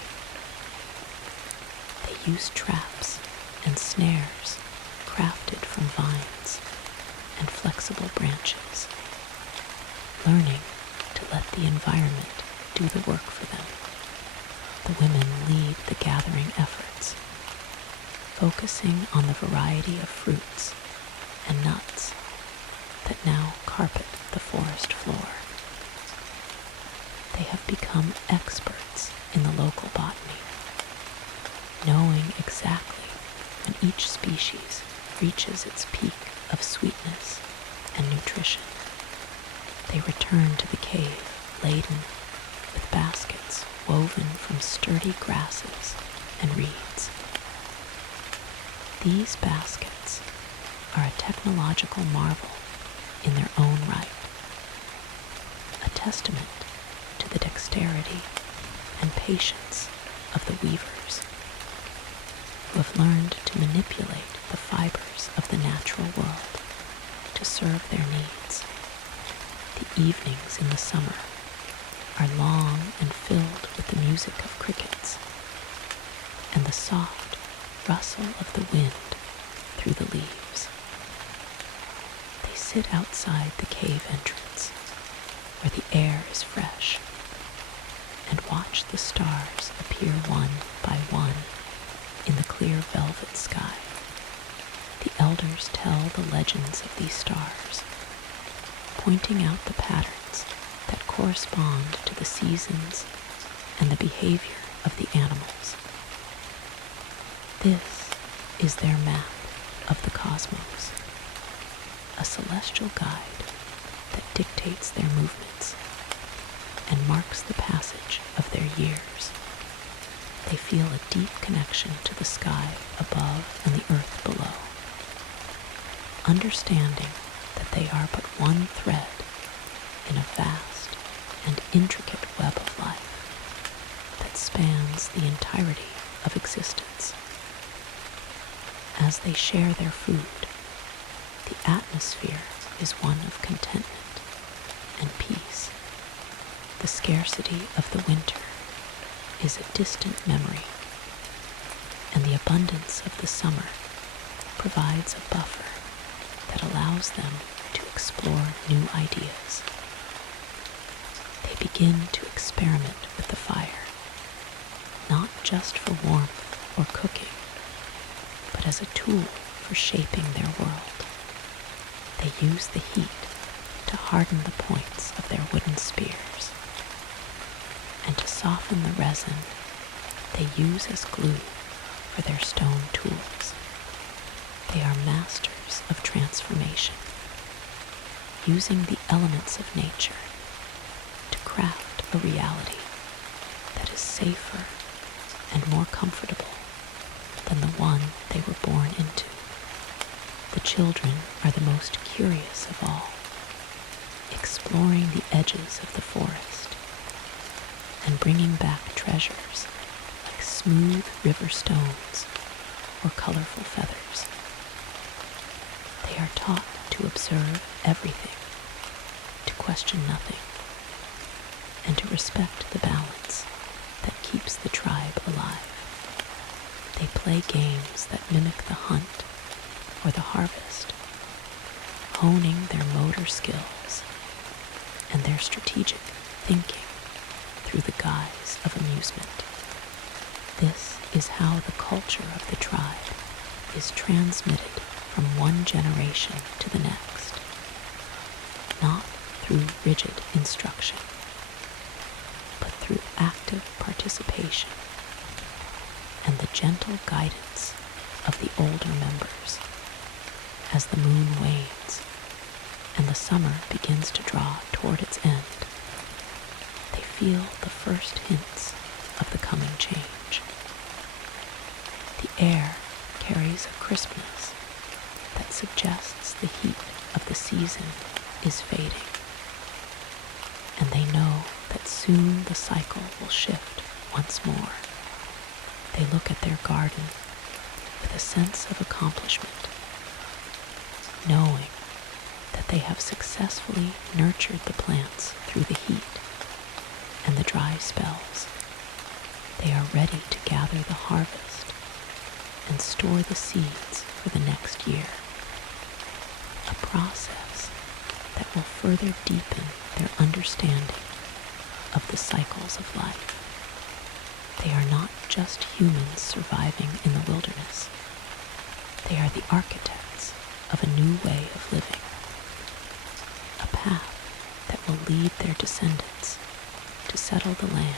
They use traps and snares crafted from vines and flexible branches, learning to let the environment do the work for them. The women lead the gathering efforts, focusing on the variety of fruits and nuts that now carpet the forest floor. They have become experts in the local botany, knowing exactly when each species reaches its peak of sweetness and nutrition. They return to the cave laden with baskets woven from sturdy grasses and reeds. These baskets are a technological marvel in their own right, a testament to the dexterity and patience of the weavers, who have learned to manipulate the fibers of the natural world to serve their needs. The evenings in the summer are long and filled with the music of crickets and the soft rustle of the wind through the leaves. sit outside the cave entrance, where the air is fresh, and watch the stars appear one by one in the clear velvet sky. The elders tell the legends of these stars, pointing out the patterns that correspond to the seasons and the behavior of the animals. This is their map of the cosmos, a celestial guide that dictates their movements and marks the passage of their years. They feel a deep connection to the sky above and the earth below, understanding that they are but one thread in a vast and intricate web of life that spans the entirety of existence. As they share their food, the atmosphere is one of contentment and peace. The scarcity of the winter is a distant memory, and the abundance of the summer provides a buffer that allows them to explore new ideas. They begin to experiment with the fire, not just for warmth or cooking, but as a tool for shaping their world. They use the heat to harden the points of their wooden spears, and to soften the resin they use as glue for their stone tools. They are masters of transformation, using the elements of nature to craft a reality that is safer and more comfortable than the one they were born into. The children are the most curious of all, exploring the edges of the forest and bringing back treasures like smooth river stones or colorful feathers. They are taught to observe everything, to question nothing, and to respect the balance that keeps the tribe alive. They play games that mimic the hunt or the harvest, honing their motor skills and their strategic thinking through the guise of amusement. This is how the culture of the tribe is transmitted from one generation to the next, not through rigid instruction, but through active participation and the gentle guidance of the older members. As the moon wanes and the summer begins to draw toward its end, they feel the first hints of the coming change. The air carries a crispness that suggests the heat of the season is fading, and they know that soon the cycle will shift once more. They look at their garden with a sense of accomplishment, knowing that they have successfully nurtured the plants through the heat and the dry spells. They are ready to gather the harvest and store the seeds for the next year, a process that will further deepen their understanding of the cycles of life. They are not just humans surviving in the wilderness. They are the architects of a new way of living, a path that will lead their descendants to settle the land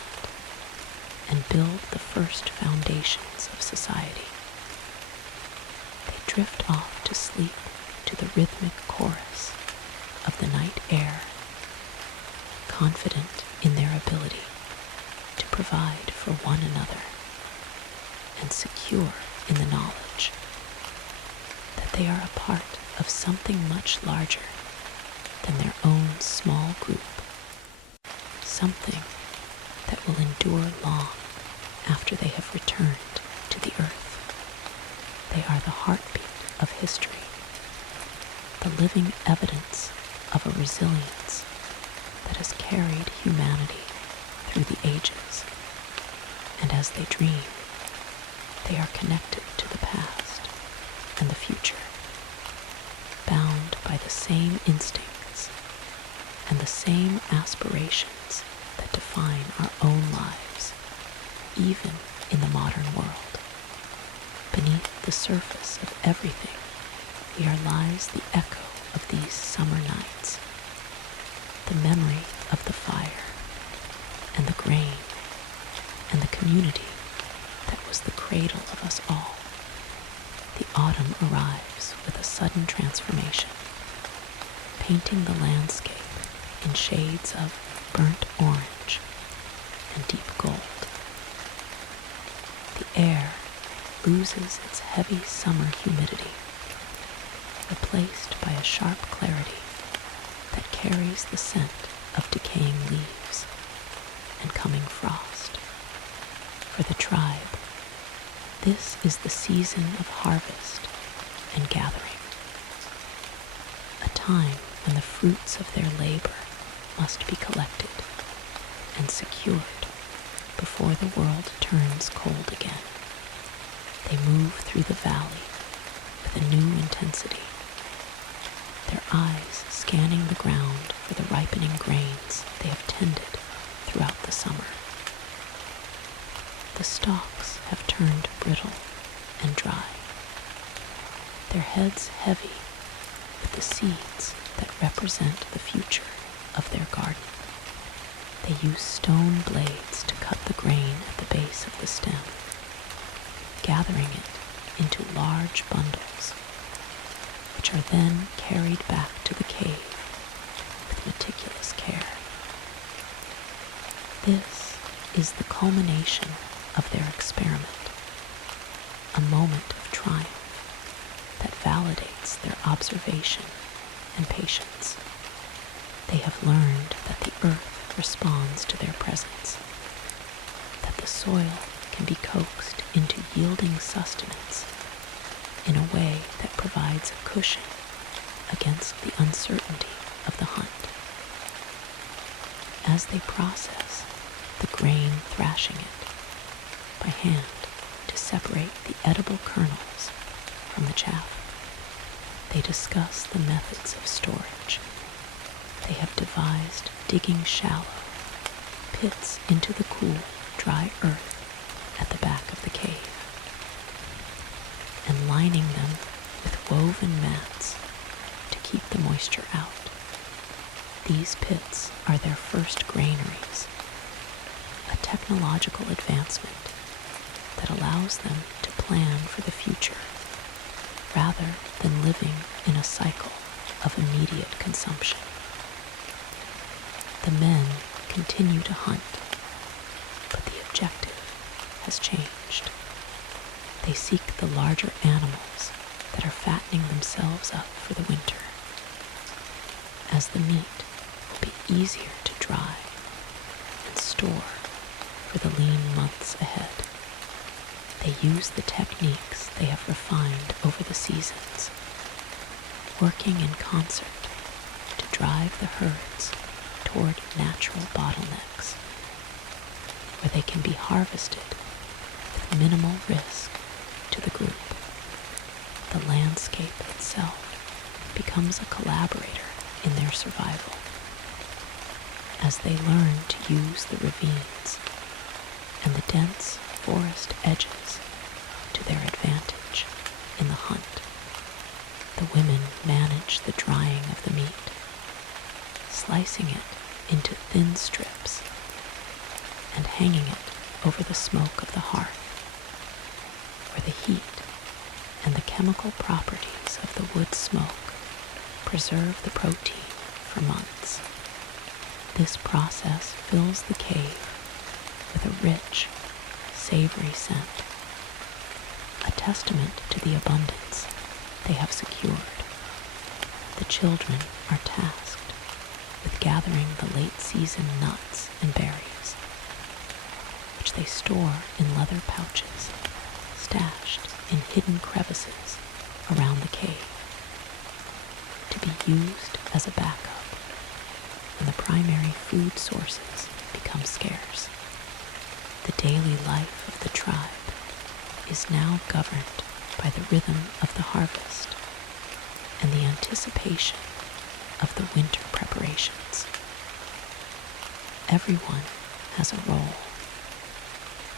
and build the first foundations of society. They drift off to sleep to the rhythmic chorus of the night air, confident in their ability to provide for one another and secure in the knowledge that they are a part of something much larger than their own small group, something that will endure long after they have returned to the earth. They are the heartbeat of history, the living evidence of a resilience that has carried humanity through the ages. And as they dream, they are connected to the past and the future, bound by the same instincts and the same aspirations that define our own lives, even in the modern world. Beneath the surface of everything, lies the echo of these summer nights, the memory of the fire and the grain and the community that was the cradle of us all. The autumn arrives with a sudden transformation, painting the landscape in shades of burnt orange and deep gold. The air loses its heavy summer humidity, replaced by a sharp clarity that carries the scent of decaying leaves and coming frost. For the tribe, this is the season of harvest and gathering, a time when the fruits of their labor must be collected and secured before the world turns cold again. They move through the valley with a new intensity, their eyes scanning the ground for the ripening grains they have tended throughout the summer. The stalks have turned brittle and dry, their heads heavy with the seeds that represent the future of their garden. They use stone blades to cut the grain at the base of the stem, gathering it into large bundles, which are then carried back to the cave with meticulous care. This is the culmination of their experiment, a moment of triumph that validates their observation and patience. They have learned that the earth responds to their presence, that the soil can be coaxed into yielding sustenance in a way that provides a cushion against the uncertainty of the hunt. As they process the grain, thrashing it by hand to separate the edible kernels from the chaff, they discuss the methods of storage. They have devised digging shallow pits into the cool, dry earth at the back of the cave, and lining them with woven mats to keep the moisture out. These pits are their first granaries, a technological advancement that allows them to plan for the future rather than living in a cycle of immediate consumption. The men continue to hunt, but the objective has changed. They seek the larger animals that are fattening themselves up for the winter, as the meat will be easier to dry and store for the lean months ahead. They use the techniques they have refined over the seasons, working in concert to drive the herds toward natural bottlenecks, where they can be harvested with minimal risk to the group. The landscape itself becomes a collaborator in their survival, as they learn to use the ravines and the dense forest edges to their advantage in the hunt. The women manage the drying of the meat, slicing it into thin strips and hanging it over the smoke of the hearth, where the heat and the chemical properties of the wood smoke preserve the protein for months. This process fills the cave with a rich, savory scent, a testament to the abundance they have secured. The children are tasked with gathering the late-season nuts and berries, which they store in leather pouches stashed in hidden crevices around the cave, to be used as a backup when the primary food sources become scarce. The daily life of the tribe is now governed by the rhythm of the harvest and the anticipation of the winter preparations. Everyone has a role,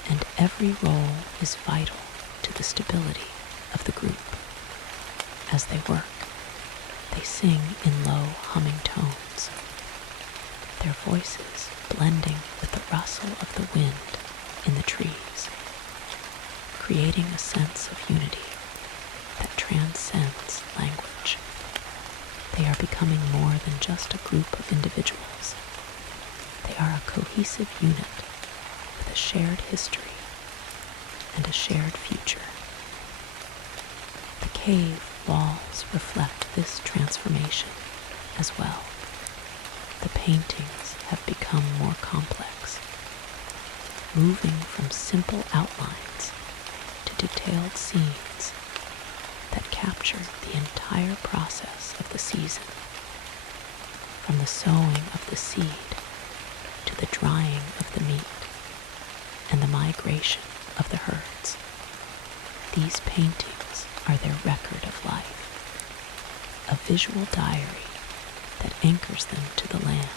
and every role is vital to the stability of the group. As they work, they sing in low, humming tones, their voices blending with the rustle of the wind in the trees, creating a sense of unity that transcends language. They are becoming more than just a group of individuals. They are a cohesive unit with a shared history and a shared future. The cave walls reflect this transformation as well. The paintings have become more complex, moving from simple outlines to detailed scenes that capture the entire process of the season, from the sowing of the seed to the drying of the meat and the migration of the herds. These paintings are their record of life, a visual diary that anchors them to the land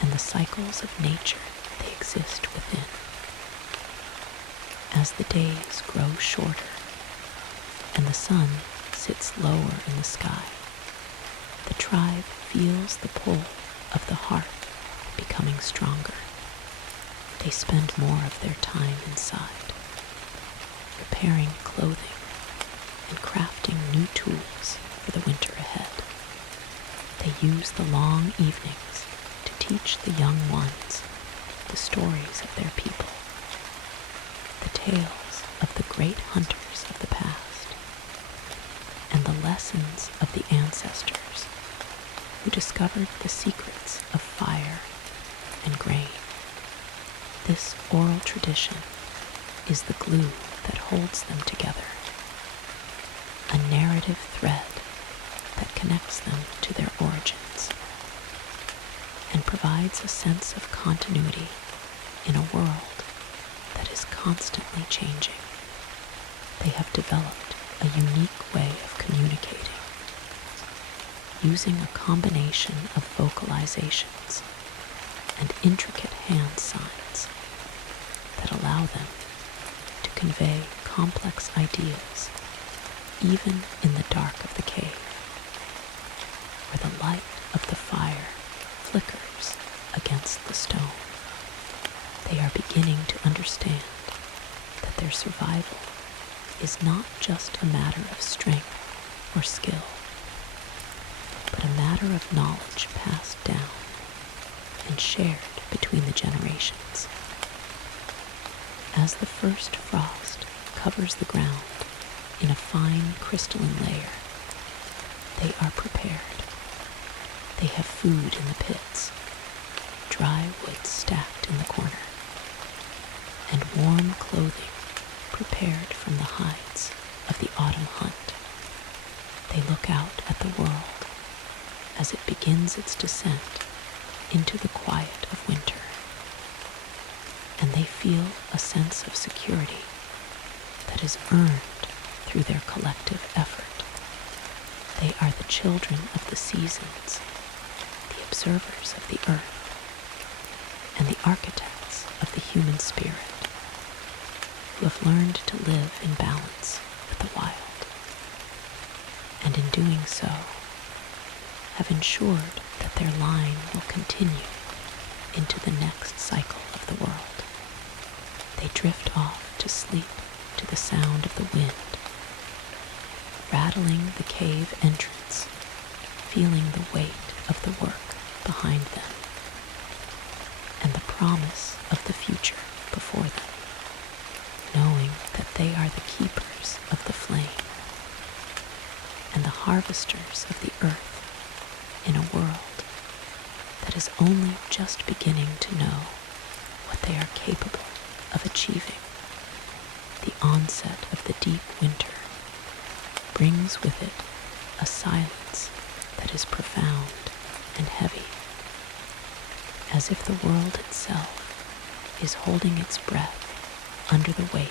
and the cycles of nature they exist within. As the days grow shorter and the sun sits lower in the sky, the tribe feels the pull of the heart becoming stronger. They spend more of their time inside, repairing clothing and crafting new tools for the winter ahead. They use the long evenings to teach the young ones the stories of their people, the tales of the great hunters of the past, and the lessons of the ancestors who discovered the secrets of fire and grain. This oral tradition is the glue that holds them together, a narrative thread that connects them to their origins and provides a sense of continuity in a world that is constantly changing. They have developed a unique way of communicating, using a combination of vocalizations and intricate hand signs that allow them to convey complex ideas even in the dark of the cave, where the light of the fire flickers against the stone. They are beginning to understand that their survival is not just a matter of strength or skill, but a matter of knowledge passed down and shared between the generations. As the first frost covers the ground in a fine crystalline layer, they are prepared. They have food in the pits, dry wood stacked in the corner, and warm clothing prepared from the hides of the autumn hunt. They look out at the world as it begins its descent into the quiet of winter, and they feel a sense of security that is earned through their collective effort. They are the children of the seasons, the observers of the earth, and the architects of the human spirit, who have learned to live in balance with the wild, and in doing so, have ensured that their line will continue into the next cycle of the world. They drift off to sleep to the sound of the wind, rattling the cave entrance, feeling the weight of the work behind them, and the promise of the future before them, knowing that they are the keepers of the flame and the harvesters of the earth in a world that is only just beginning to know what they are capable of achieving. The onset of the deep winter brings with it a silence that is profound and heavy, as if the world itself is holding its breath under the weight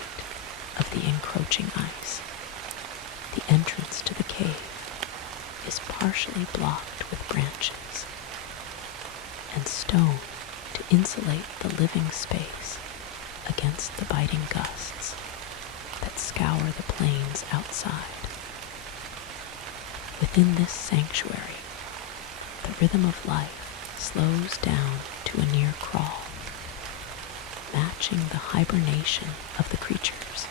of the encroaching ice. The entrance to the cave is partially blocked with branches, and stone to insulate the living space against the biting gusts that scour the plains outside. Within this sanctuary, the rhythm of life slows down to a near crawl, matching the hibernation of the creatures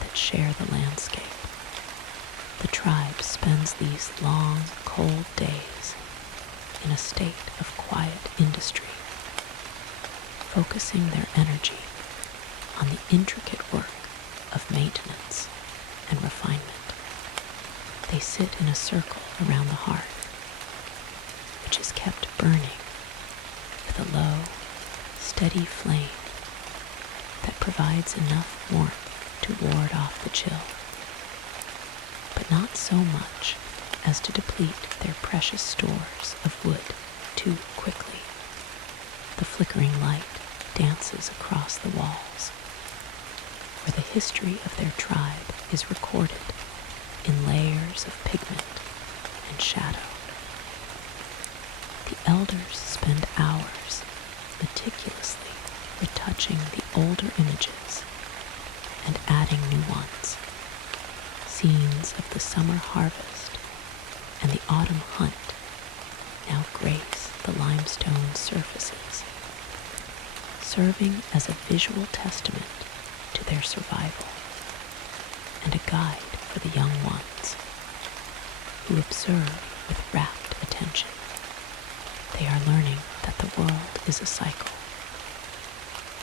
that share the landscape. The tribe spends these long, cold days in a state of quiet industry, focusing their energy on the intricate work of maintenance and refinement. They sit in a circle around the hearth, which is kept burning with a low, steady flame that provides enough warmth to ward off the chill, but not so much as to deplete their precious stores of wood too quickly. The flickering light dances across the walls, where the history of their tribe is recorded in layers of pigment and shadow. The elders spend hours meticulously retouching the older images and adding new ones. Scenes of the summer harvest and the autumn hunt now grace the limestone surfaces, serving as a visual testament to their survival and a guide for the young ones who observe with rapt attention. They are learning that the world is a cycle,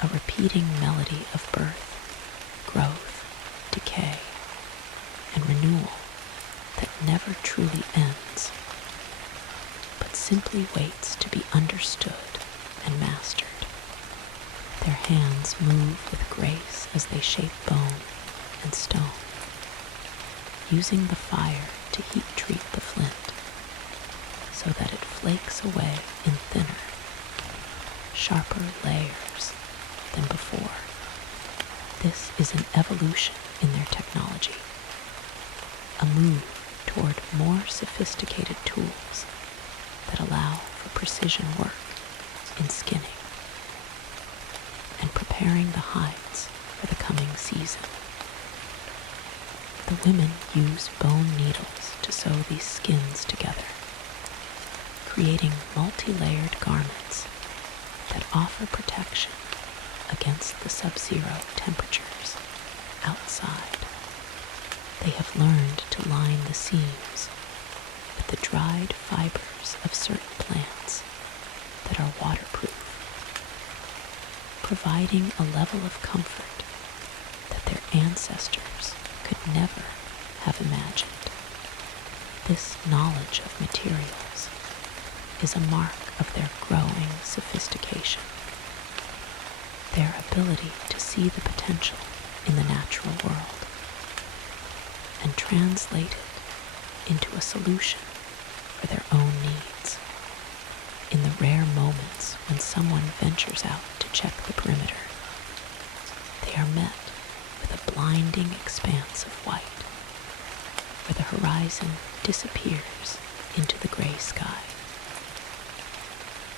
a repeating melody of birth, growth, decay, and renewal that never truly ends, but simply waits to be understood and mastered. Their hands move with grace as they shape bone and stone, using the fire to heat treat the flint so that it flakes away in thinner, sharper layers than before. This is an evolution in their technology, a move toward more sophisticated tools that allow for precision work in skinning and preparing the hides for the coming season. The women use bone needles to sew these skins together, creating multi-layered garments that offer protection against the sub-zero temperatures outside. They have learned to line the seams with the dried fibers of certain plants that are waterproof, providing a level of comfort that their ancestors could never have imagined. This knowledge of materials is a mark of their growing sophistication, their ability to see the potential in the natural world and translate it into a solution for their own needs. In the rare moments when someone ventures out to check the perimeter, they are met with a blinding expanse of white, where the horizon disappears into the gray sky.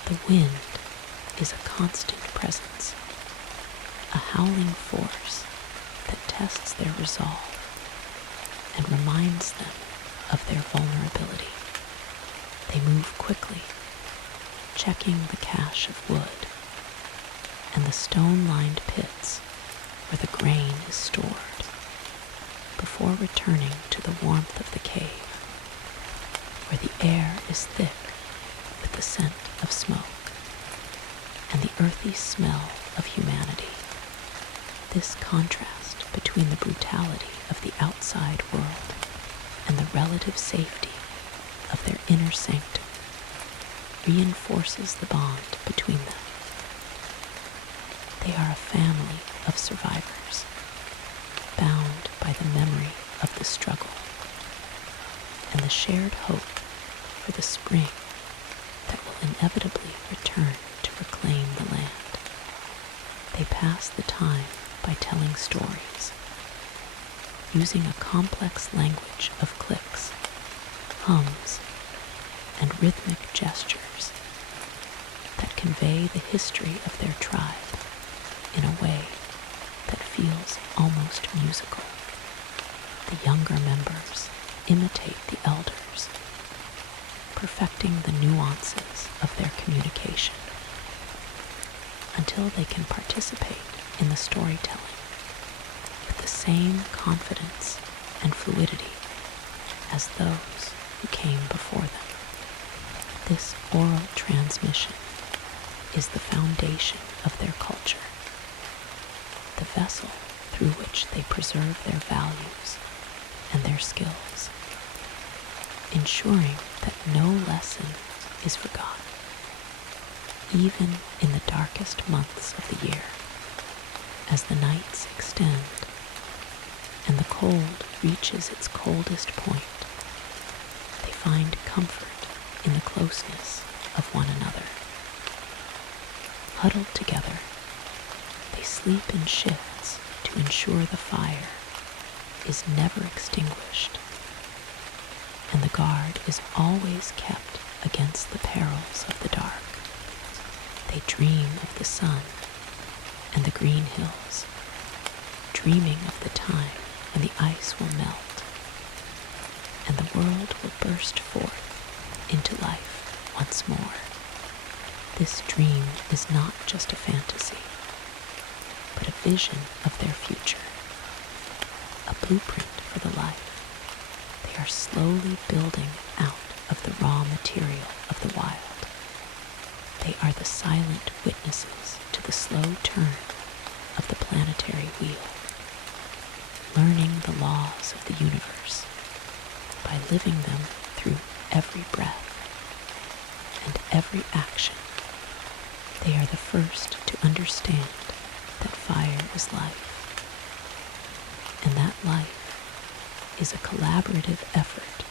The wind is a constant presence, a howling force that tests their resolve and reminds them of their vulnerability. They move quickly, checking the cache of wood and the stone-lined pits where the grain is stored, before returning to the warmth of the cave, where the air is thick with the scent of smoke and the earthy smell of humanity. This contrast between the brutality of the outside world and the relative safety of their inner sanctum reinforces the bond between them. They are a family of survivors, bound by the memory of the struggle and the shared hope for the spring that will inevitably return to reclaim the land. They pass the time by telling stories, using a complex language of clicks, hums, and rhythmic gestures that convey the history of their tribe in a way that feels almost musical. The younger members imitate the elders, perfecting the nuances of their communication until they can participate in the storytelling with the same confidence and fluidity as those who came before them. This oral transmission is the foundation of their culture, the vessel through which they preserve their values and their skills, ensuring that no lesson is forgotten, even in the darkest months of the year. As the nights extend and the cold reaches its coldest point, they find comfort in the closeness of one another. Huddled together, they sleep in shifts to ensure the fire is never extinguished, and the guard is always kept against the perils of the dark. They dream of the sun and the green hills, dreaming of the time when the ice will melt and the world will burst forth into life once more. This dream is not just a fantasy, but a vision of their future, a blueprint for the life they are slowly building out of the raw material of the wild. They are the silent witnesses to the slow turn of the planetary wheel, learning the laws of the universe by living them through every breath and every action. They are the first to understand that fire is life, and that life is a collaborative effort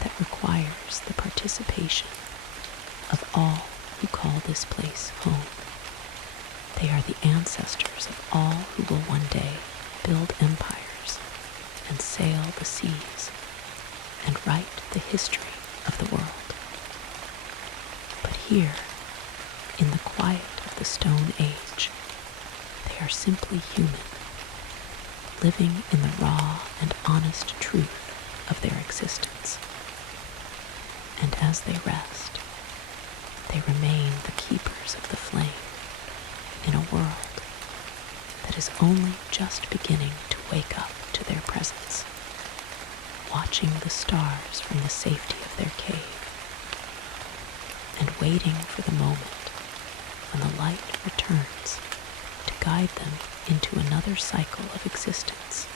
that requires the participation of all who call this place home. They are the ancestors of all who will one day build empires and sail the seas and write the history of the world. But here, in the quiet of the Stone Age, they are simply human, living in the raw and honest truth of their existence. And as they rest, they remain the keepers of the flame in a world that is only just beginning to wake up to their presence, watching the stars from the safety of their cave, and waiting for the moment when the light returns to guide them into another cycle of existence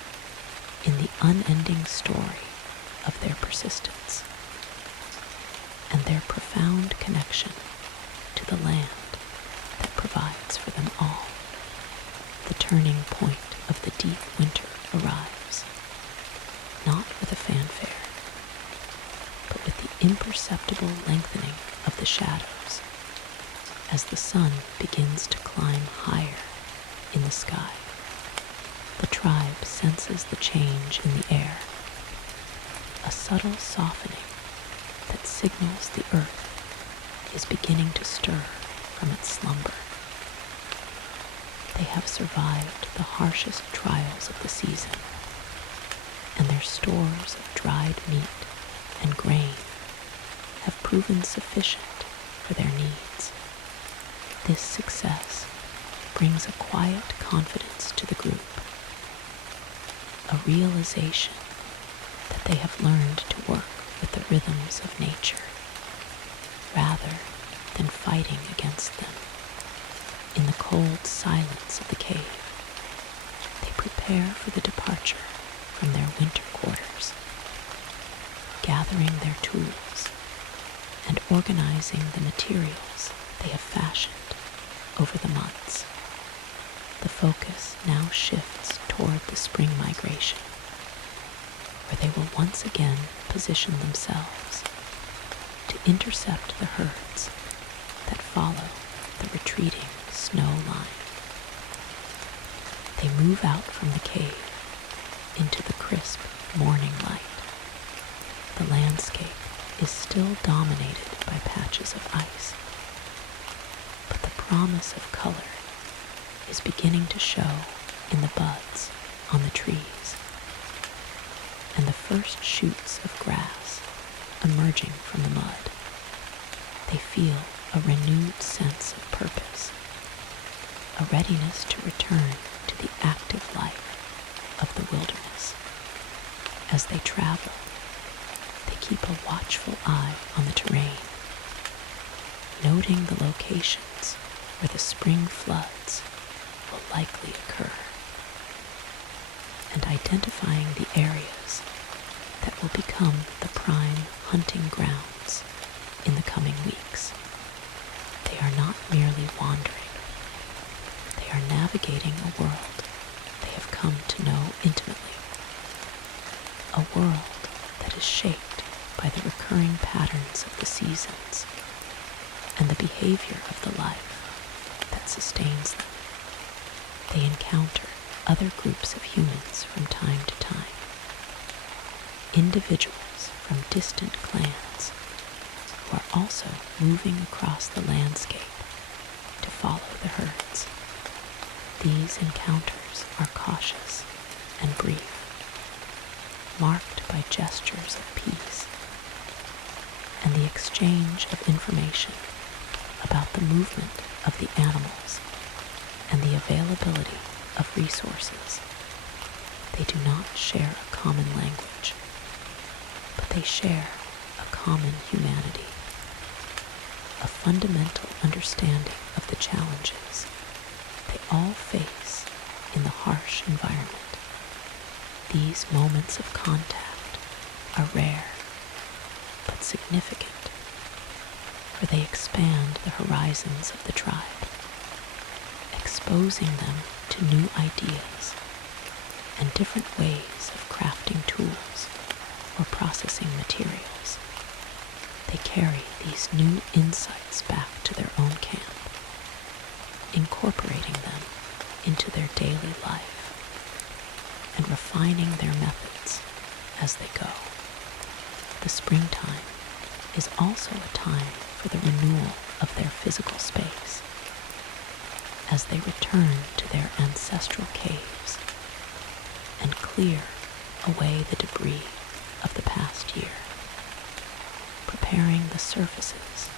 in the unending story of their persistence and their profound connection to the land that provides for them all. The turning point of the deep winter arrives, not with a fanfare, but with the imperceptible lengthening of the shadows as the sun begins to climb higher in the sky. The tribe senses the change in the air, a subtle softening that signals the earth is beginning to stir from its slumber. They have survived the harshest trials of the season, and their stores of dried meat and grain have proven sufficient for their needs. This success brings a quiet confidence to the group, a realization that they have learned to work with the rhythms of nature rather than fighting against them. In the cold silence of the cave, they prepare for the departure from their winter quarters, gathering their tools and organizing the materials they have fashioned over the months. The focus now shifts toward the spring migration, where they will once again position themselves to intercept the herds that follow the retreating snow line. They move out from the cave into the crisp morning light. The landscape is still still dominated by patches of ice, but the promise of color is beginning to show in the buds on the trees and the first shoots of grass emerging from the mud. They feel a renewed sense of purpose, a readiness to return to the active life of the wilderness. As they travel, they keep a watchful eye on the terrain, noting the locations where the spring floods will likely occur, and identifying the areas that will become the prime hunting grounds in the coming weeks. They are not merely wandering. They are navigating a world they have come to know intimately, a world that is shaped by the recurring patterns of the seasons and the behavior of the life that sustains them. They encounter other groups of humans from time to time, individuals from distant clans who are also moving across the landscape to follow the herds. These encounters are cautious and brief, marked by gestures of peace and the exchange of information about the movement of the animals and the availability of resources. They do not share a common language, but they share a common humanity, a fundamental understanding of the challenges they all face in the harsh environment. These moments of contact are rare but significant, for they expand the horizons of the tribe, exposing them to new ideas and different ways of crafting tools or processing materials. They carry these new insights back to their own camp, incorporating them into their daily life and refining their methods as they go. The springtime is also a time for the renewal of their physical space as they return to their ancestral caves and clear away the debris of the past year, preparing the surfaces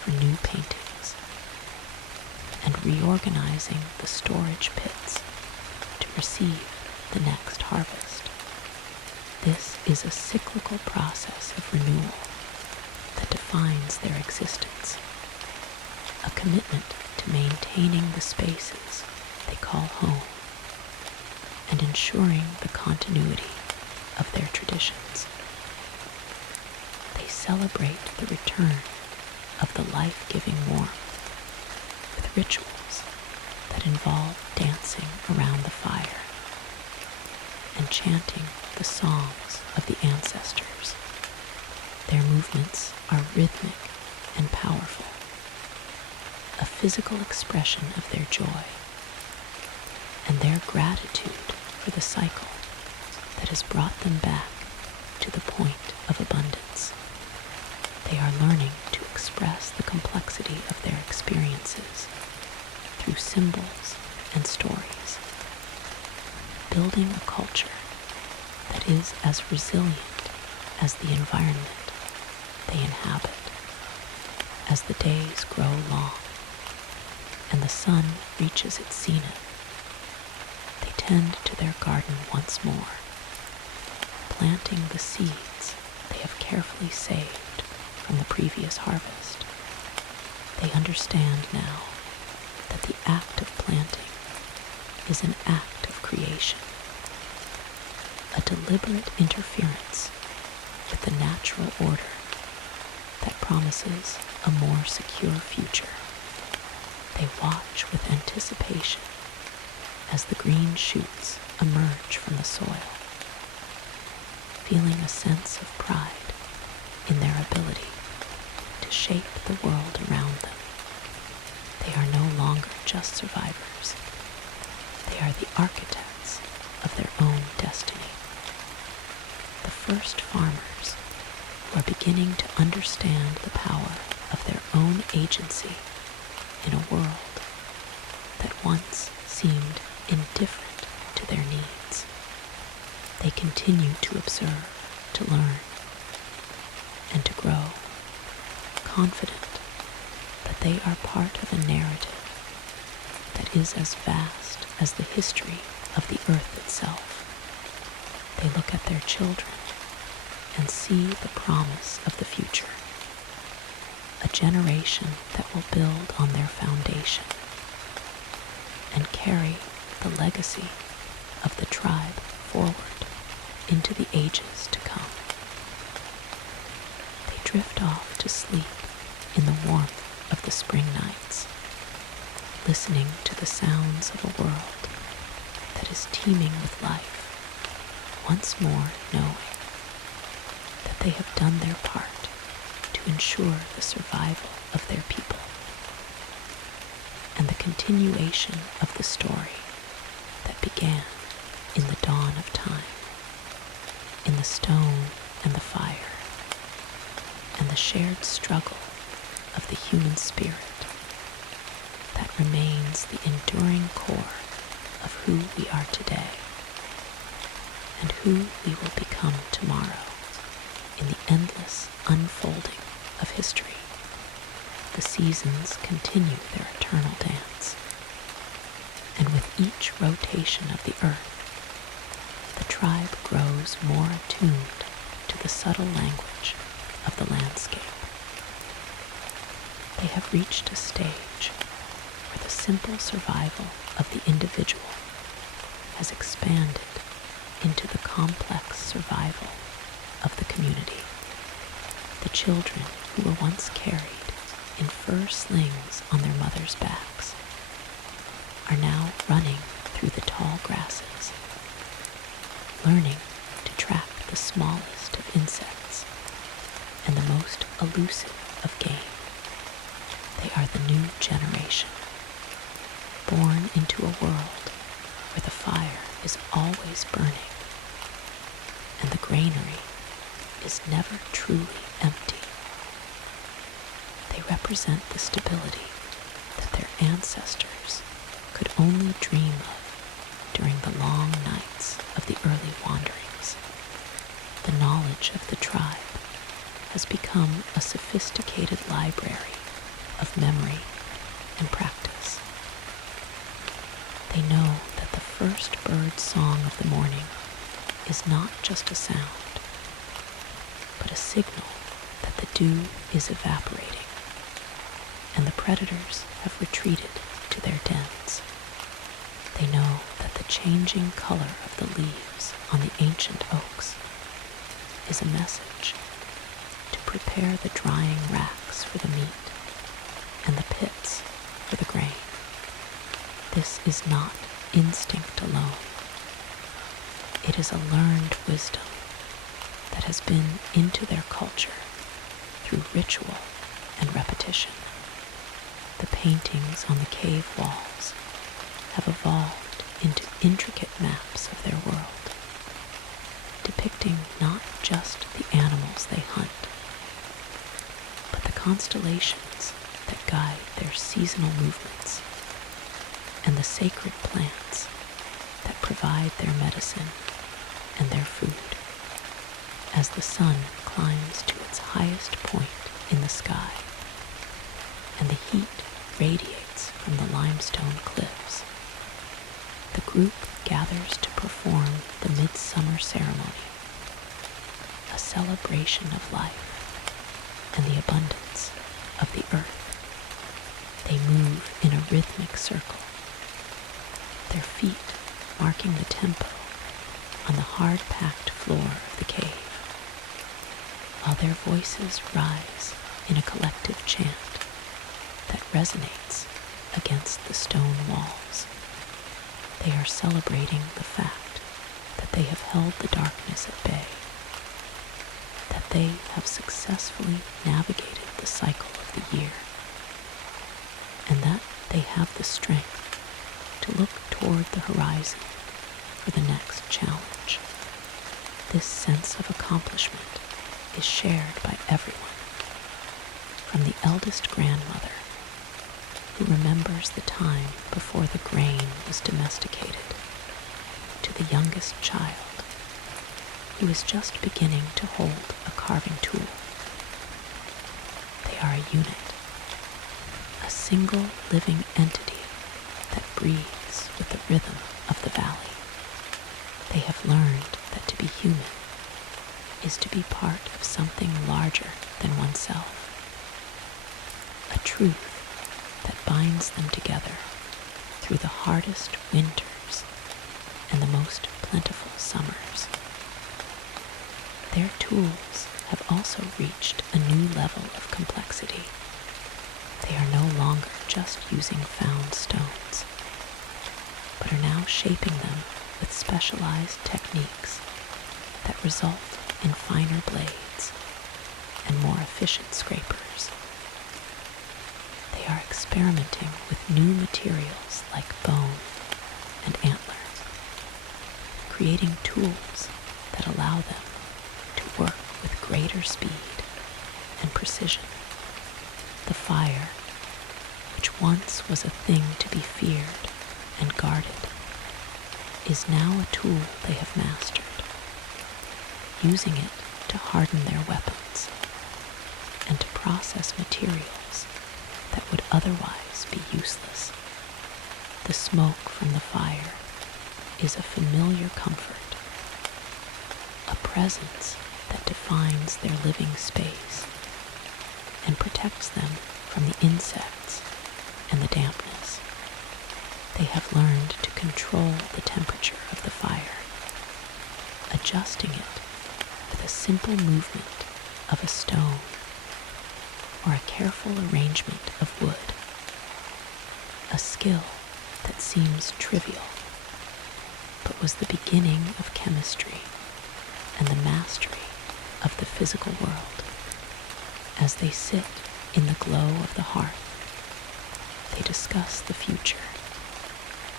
for new paintings and reorganizing the storage pits to receive the next harvest. This is a cyclical process of renewal that defines their existence, a commitment to maintaining the spaces they call home and ensuring the continuity of their traditions. They celebrate the return of the life-giving warmth with rituals that involve dancing around the fire and chanting the songs of the ancestors. Their movements are rhythmic and powerful, a physical expression of their joy and their gratitude for the cycle that has brought them back to the point of abundance. They are learning to express the complexity of their experiences through symbols and stories, building a culture that is as resilient as the environment they inhabit. As the days grow long and the sun reaches its zenith, they tend to their garden once more, planting the seeds they have carefully saved from the previous harvest. They understand now that the act of planting is an act of creation, a deliberate interference with the natural order that promises a more secure future. They watch with anticipation as the green shoots emerge from the soil, feeling a sense of pride in their ability to shape the world around them. They are no longer just survivors. They are the architects of their own destiny. The first farmers who are beginning to understand the power of their own agency in a world that once seemed indifferent to their needs. They continue to observe, to learn, and to grow, confident that they are part of a narrative that is as vast as the history of the earth itself. They look at their children and see the promise of the future, a generation that will build on their foundation and carry the legacy of the tribe forward into the ages to come. They drift off to sleep in the warmth of the spring nights, listening to the sounds of a world that is teeming with life, once more knowing that they have done their part to ensure the survival of their people and the continuation of the story that began in the dawn of time, in the stone and the fire, and the shared struggle of the human spirit that remains the enduring core of who we are today and who we will become tomorrow in the endless unfolding of history. The seasons continue their eternal dance, and with each rotation of the earth, the tribe grows more attuned to the subtle language of the landscape. They have reached a stage where the simple survival of the individual has expanded into the complex survival of the community. The children who were once carried in fur slings on their mothers' backs are now running through the tall grasses, learning to track the smallest of insects and the most elusive of game. They are the new generation, born into a world where the fire is always burning and the granary is never truly empty. They represent the stability that their ancestors could only dream of during the long nights of the early wanderings. The knowledge of the tribe has become a sophisticated library of memory and practice. They know that the first bird song of the morning is not just a sound, but a signal that the dew is evaporating and the predators have retreated to their dens. They know that the changing color of the leaves on the ancient oaks is a message to prepare the drying racks for the meat and the pits for the grain. This is not instinct alone. It is a learned wisdom that has been into their culture through ritual and repetition. The paintings on the cave walls have evolved into intricate maps of their world, depicting not just the animals they hunt, but the constellations that guide their seasonal movements and the sacred plants that provide their medicine and their food. As the sun climbs to its highest point in the sky and the heat radiates from the limestone cliffs, the group gathers to perform the midsummer ceremony, a celebration of life and the abundance of the earth. They move in a rhythmic circle, their feet marking the tempo on the hard-packed floor of the cave, while their voices rise in a collective chant that resonates against the stone walls. They are celebrating the fact that they have held the darkness at bay, that they have successfully navigated the cycle of the year, and that they have the strength to look toward the horizon for the next challenge. This sense of accomplishment is shared by everyone, from the eldest grandmother, who remembers the time before the grain was domesticated, to the youngest child, who is just beginning to hold a carving tool. They are a unit, a single living entity that breathes with the rhythm of the valley. They have learned that to be human is to be part of something larger than oneself, a truth that binds them together through the hardest winters and the most plentiful summers. Their tools have also reached a new level of complexity. They are no longer just using found stones, but are now shaping them with specialized techniques that result in finer blades and more efficient scrapers. They are experimenting with new materials like bone and antlers, creating tools that allow them to work with greater speed and precision. The fire, which once was a thing to be feared and guarded, is now a tool they have mastered, using it to harden their weapons and to process materials that would otherwise be useless. The smoke from the fire is a familiar comfort, a presence that defines their living space and protects them from the insects and the dampness. They have learned to control the temperature of the fire, adjusting it with a simple movement of a stone or a careful arrangement of wood, a skill that seems trivial, but was the beginning of chemistry and the mastery of the physical world. As they sit in the glow of the hearth, they discuss the future,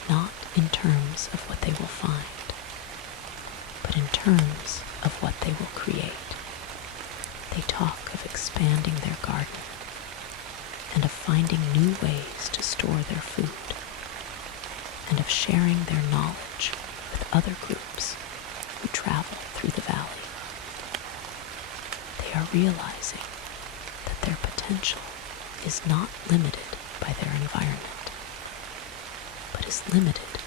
not in terms of what they will find, but in terms of what they will create. They talk of expanding their garden and of finding new ways to store their food and of sharing their knowledge with other groups who travel through the valley. They are realizing that their potential is not limited by their environment, but is limited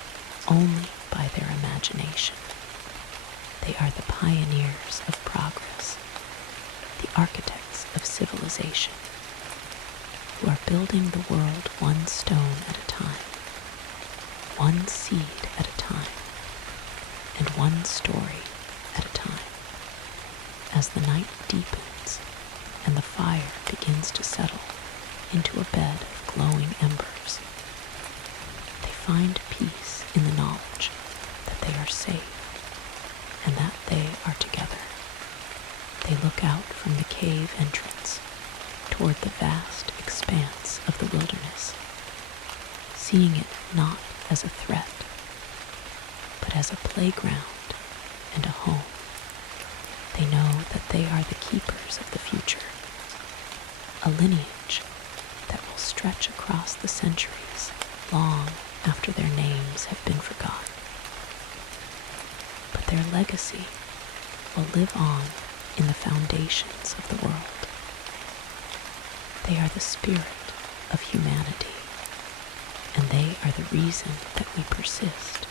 only by their imagination. They are the pioneers of progress, the architects of civilization, who are building the world one stone at a time, one seed at a time, and one story at a time. As the night deepens and the fire begins to settle into a bed of glowing embers, they find peace in the knowledge that they are safe and that they are together. They look out from the cave entrance toward the vast expanse of the wilderness, seeing it not as a threat, but as a playground and a home. They know that they are the keepers of the future, a lineage that will stretch across the centuries long after their names have been forgotten. But their legacy will live on in the foundations of the world. They are the spirit of humanity, and they are the reason that we persist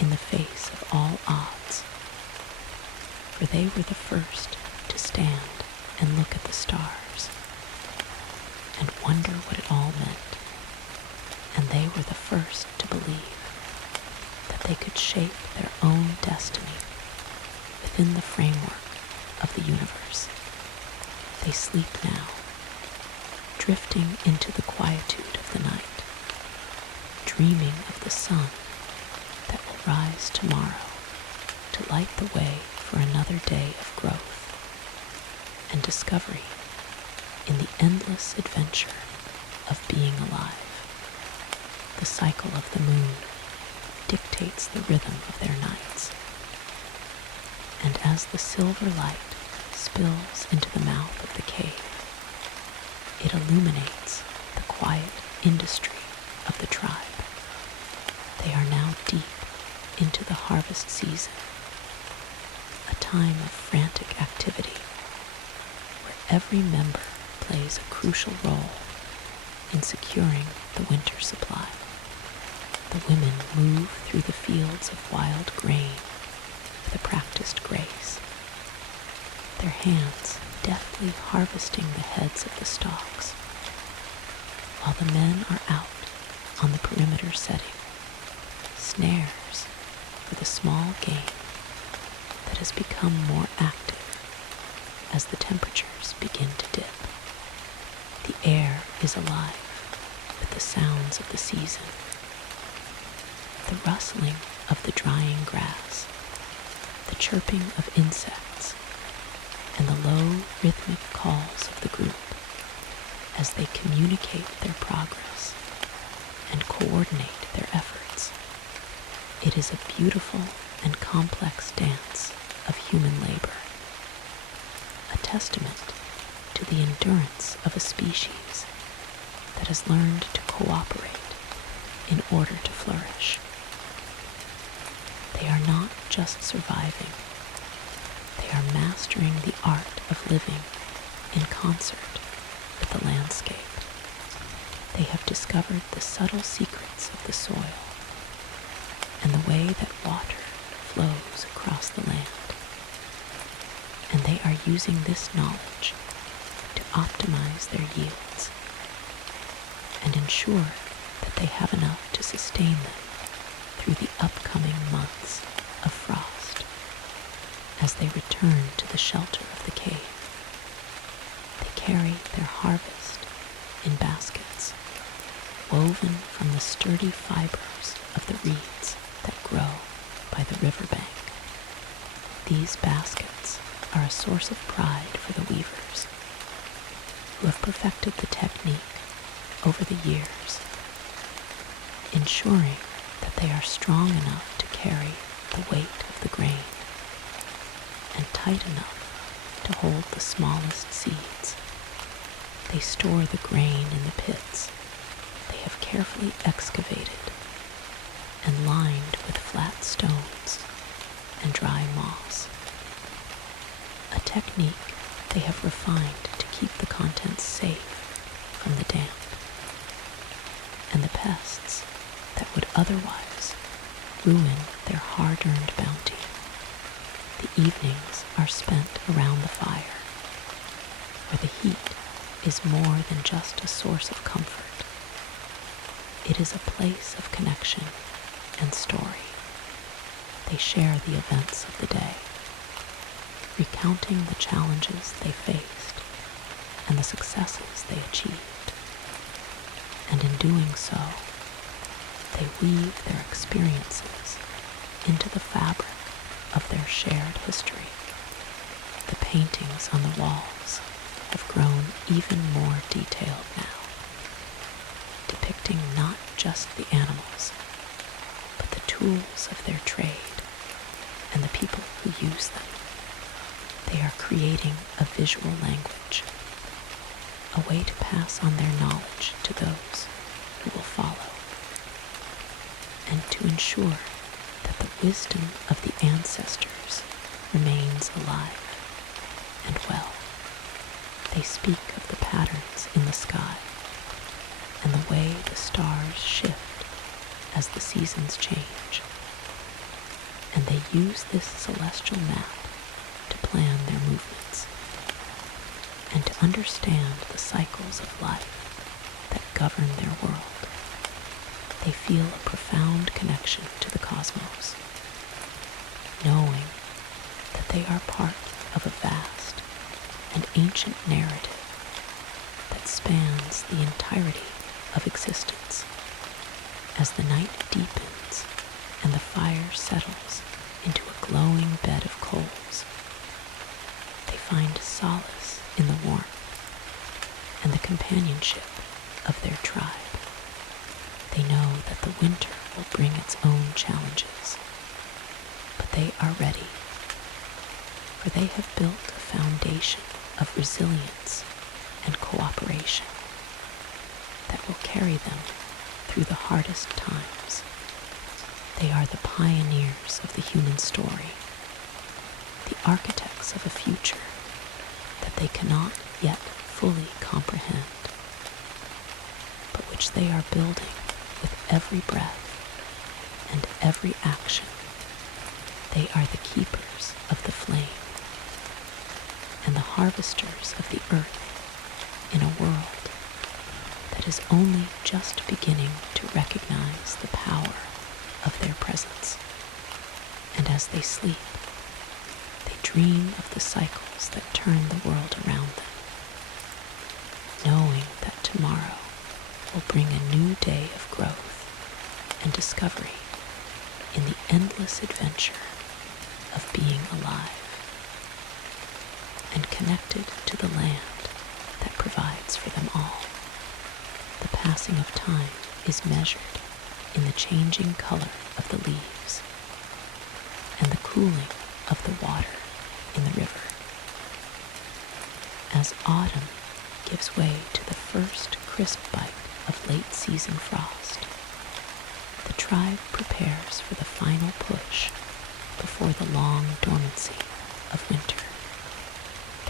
in the face of all odds. For they were the first to stand and look at the stars and wonder what it all meant, and they were the first to believe that they could shape their own destiny within the framework of the universe. They sleep now, drifting into the quietude of the night, dreaming of the sun that will rise tomorrow to light the way for another day of growth and discovery in the endless adventure of being alive. The cycle of the moon dictates the rhythm of their nights, and as the silver light spills into the mouth of the cave. It illuminates the quiet industry of the tribe. They are now deep into the harvest season, a time of frantic activity where every member plays a crucial role in securing the winter supply. The women move through the fields of wild grain with a practiced grace, their hands deftly harvesting the heads of the stalks, while the men are out on the perimeter setting snares for the small game that has become more active as the temperatures begin to dip. The air is alive with the sounds of the season, the rustling of the drying grass, the chirping of insects, and the low rhythmic calls of the group as they communicate their progress and coordinate their efforts. It is a beautiful and complex dance of human labor, a testament to the endurance of a species that has learned to cooperate in order to flourish. They are not just surviving, they are mastering the art of living in concert with the landscape. They have discovered the subtle secrets of the soil and the way that water flows across the land. And they are using this knowledge to optimize their yields and ensure that they have enough to sustain them through the upcoming months of frost as they return to the shelter of the cave. They carry their harvest in baskets woven from the sturdy fibers of the reeds that grow by the riverbank. These baskets are a source of pride for the weavers, who have perfected the technique over the years, ensuring that they are strong enough to carry the weight of the grain and tight enough to hold the smallest seeds. They store the grain in the pits they have carefully excavated and lined with flat stones and dry moss, a technique they have refined to keep the contents safe from the damp and the pests that would otherwise ruin their hard-earned bounty. The evenings are spent around the fire, where the heat is more than just a source of comfort. It is a place of connection and story. They share the events of the day, recounting the challenges they faced and the successes they achieved. And in doing so, they weave their experiences into the fabric of their shared history. The paintings on the walls have grown even more detailed now, depicting not just the animals, but the tools of their trade and the people who use them. They are creating a visual language, a way to pass on their knowledge to those who will follow, and to ensure that the wisdom of the ancestors remains alive and well. They speak of the patterns in the sky and the way the stars shift as the seasons change, and they use this celestial map to plan their movements and to understand the cycles of life that govern their world. They feel a profound connection to the cosmos, knowing that they are part of a vast and ancient narrative that spans the entirety of existence. As the night deepens and the fire settles into a glowing bed of coals, they find solace in the warmth and the companionship of their tribe. They know that the winter will bring its own challenges, but they are ready. for they have built a foundation of resilience and cooperation that will carry them through the hardest times. They are the pioneers of the human story, the architects of a future that they cannot yet fully comprehend, but which they are building with every breath and every action. They are the keepers of the flame and the harvesters of the earth in a world that is only just beginning to recognize the power of their presence. And as they sleep, they dream of the cycles that turn the world around them, knowing that tomorrow will bring a new day of growth and discovery in the endless adventure of being alive and connected to the land that provides for them all. The passing of time is measured in the changing color of the leaves and the cooling of the water in the river. As autumn gives way to the first crisp bite of late season frost, the tribe prepares for the final push before the long dormancy of winter.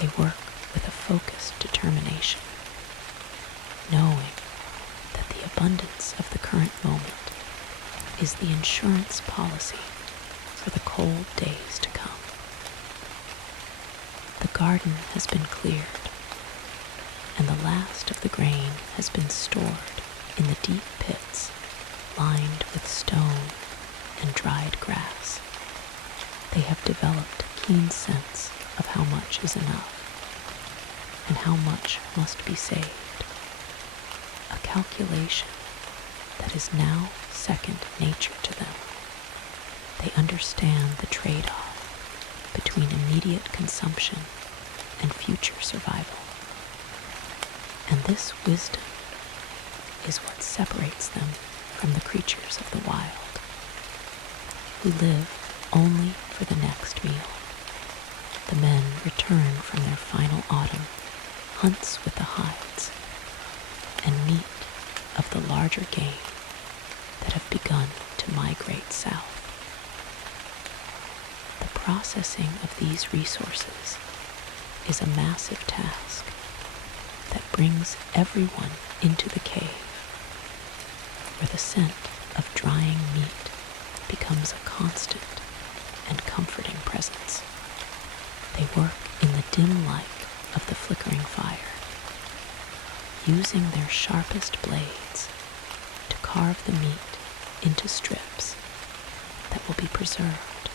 They work with a focused determination, knowing that the abundance of the current moment is the insurance policy for the cold days to come. The garden has been cleared, and the last of the grain has been stored in the deep pits lined with stone and dried grass. They have developed a keen sense of how much is enough and how much must be saved, a calculation that is now second nature to them. They understand the trade-off between immediate consumption and future survival. And this wisdom is what separates them from the creatures of the wild, who live only for the next meal. The men return from their final autumn hunts with the hides and meat of the larger game that have begun to migrate south. The processing of these resources is a massive task that brings everyone into the cave, where the scent of drying meat becomes a constant and comforting presence. They work in the dim light of the flickering fire, using their sharpest blades to carve the meat into strips that will be preserved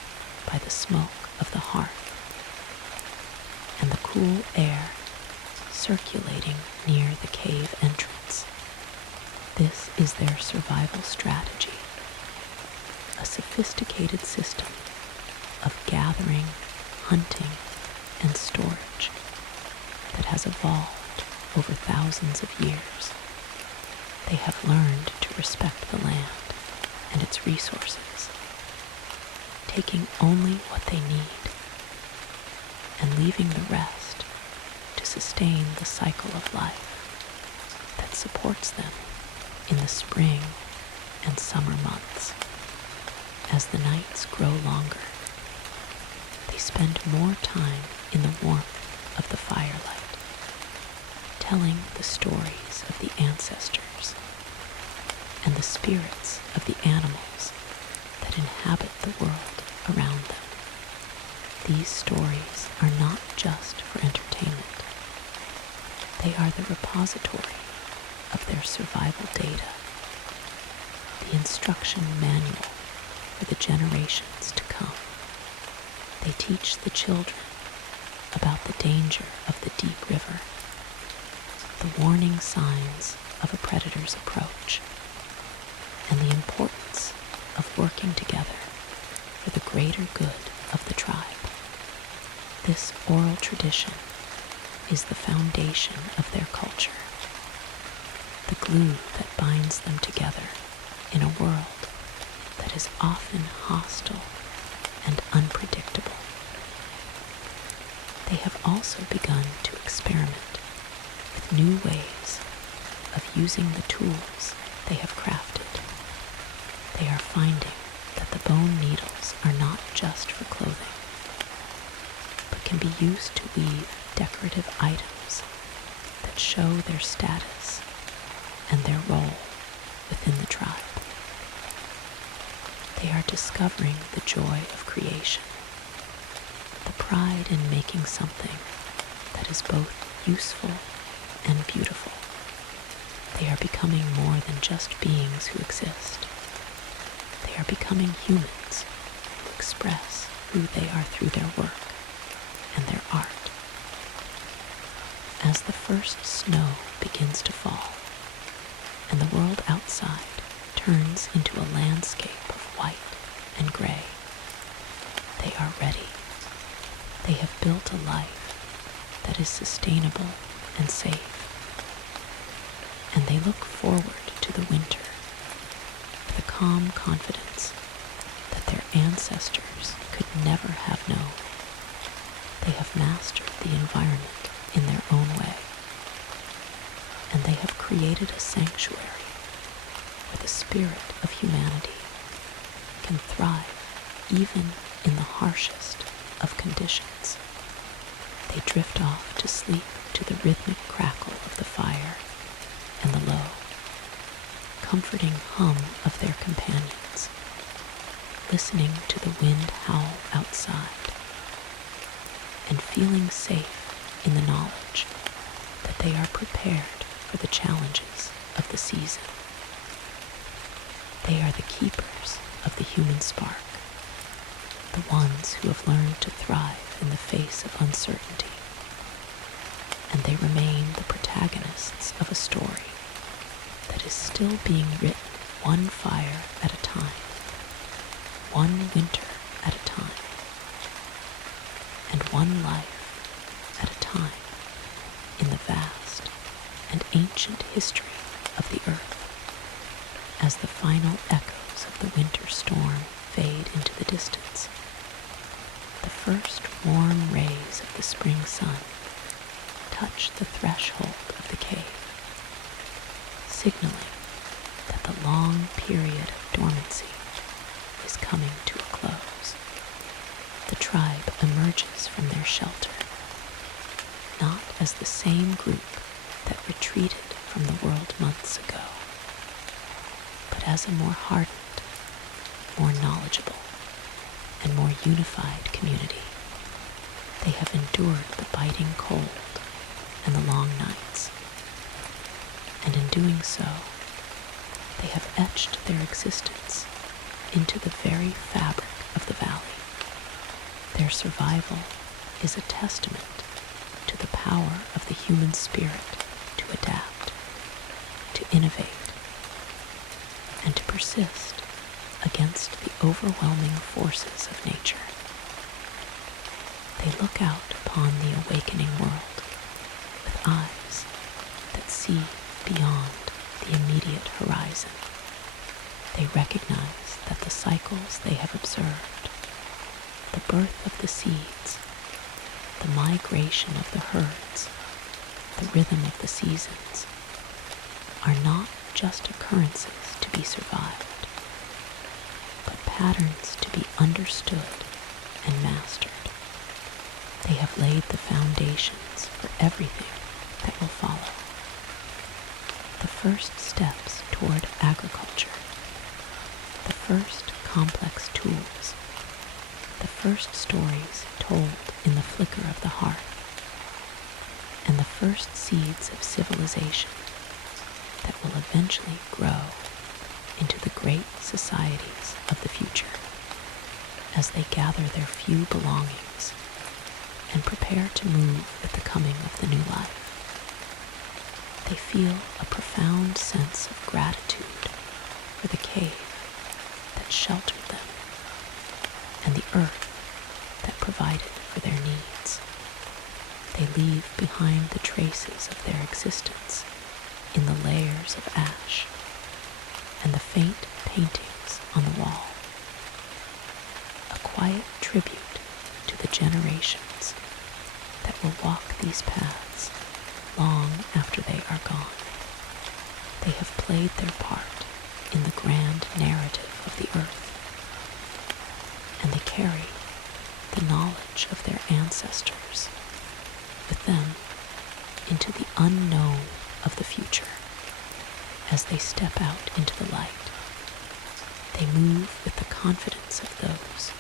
by the smoke of the hearth and the cool air circulating near the cave entrance. This is their survival strategy, a sophisticated system of gathering, hunting, and storage that has evolved over thousands of years. They have learned to respect the land and its resources, taking only what they need and leaving the rest to sustain the cycle of life that supports them in the spring and summer months. As the nights grow longer, they spend more time in the warmth of the firelight, telling the stories of the ancestors and the spirits of the animals that inhabit the world around them. These stories are not just for entertainment. They are the repository of their survival data, the instruction manual for the generations to come. They teach the children about the danger of the deep river, the warning signs of a predator's approach, and the importance of working together for the greater good of the tribe. This oral tradition is the foundation of their culture, the glue that binds them together in a world that is often hostile and unpredictable. They have also begun to experiment with new ways of using the tools they have crafted. They are finding that the bone needles are not just for clothing, but can be used to weave decorative items that show their status and their role within the tribe. They are discovering the joy of creation, the pride in making something that is both useful and beautiful. They are becoming more than just beings who exist. They are becoming humans who express who they are through their work and their art. As the first snow begins to fall and the world outside turns into a landscape of white and gray, they are ready. They have built a life that is sustainable and safe, and they look forward to the winter with a calm confidence that their ancestors could never have known. They have mastered the environment in their own way, and they have created a sanctuary where the spirit of humanity can thrive even in the harshest of conditions. They drift off to sleep to the rhythmic crackle of the fire and the low, comforting hum of their companions, listening to the wind howl outside, and feeling safe in the knowledge that they are prepared for the challenges of the season. They are the keepers of the human spark, the ones who have learned to thrive in the face of uncertainty, and they remain the protagonists of a story that is still being written one fire at a time, one winter at a time, and one life at a time in the vast and ancient history of the earth. As the final echoes of the winter storm fade into the distance, the first warm rays of the spring sun touch the threshold of the cave, signaling that the long period of dormancy is coming to a close. The tribe emerges from their shelter, not as the same group that retreated from the world months ago, but as a more hardened, more knowledgeable, and more unified community. They have endured the biting cold and the long nights, and in doing so, they have etched their existence into the very fabric of the valley. Their survival is a testament to the power of the human spirit to adapt, to innovate, and to persist against the overwhelming forces of nature. They look out upon the awakening world with eyes that see beyond the immediate horizon. They recognize that the cycles they have observed, the birth of the seeds, the migration of the herds, the rhythm of the seasons, are not just occurrences to be survived, but patterns to be understood and mastered. They have laid the foundations for everything that will follow. The first steps toward agriculture, the first complex tools, the first stories told in the flicker of the hearth, and the first seeds of civilization that will eventually grow into the great societies of the future as they gather their few belongings and prepare to move with the coming of the new life. They feel a profound sense of gratitude for the cave that sheltered them and the earth that provided for their needs. They leave behind the traces of their existence in the layers of ash and the faint paintings on the wall, a quiet tribute to the generations that will walk these paths long after they are gone. They have played their part in the grand narrative of the earth, and they carry the knowledge of their ancestors with them into the unknown of the future. As they step out into the light, they move with the confidence of those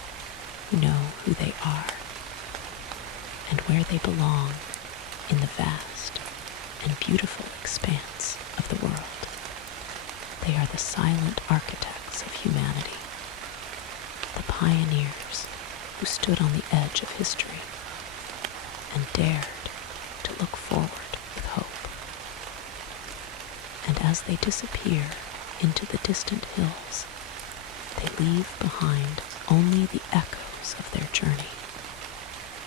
who know who they are and where they belong in the vast and beautiful expanse of the world. They are the silent architects of humanity, the pioneers who stood on the edge of history and dared to look forward with hope. And as they disappear into the distant hills, they leave behind only the echoes of their journey,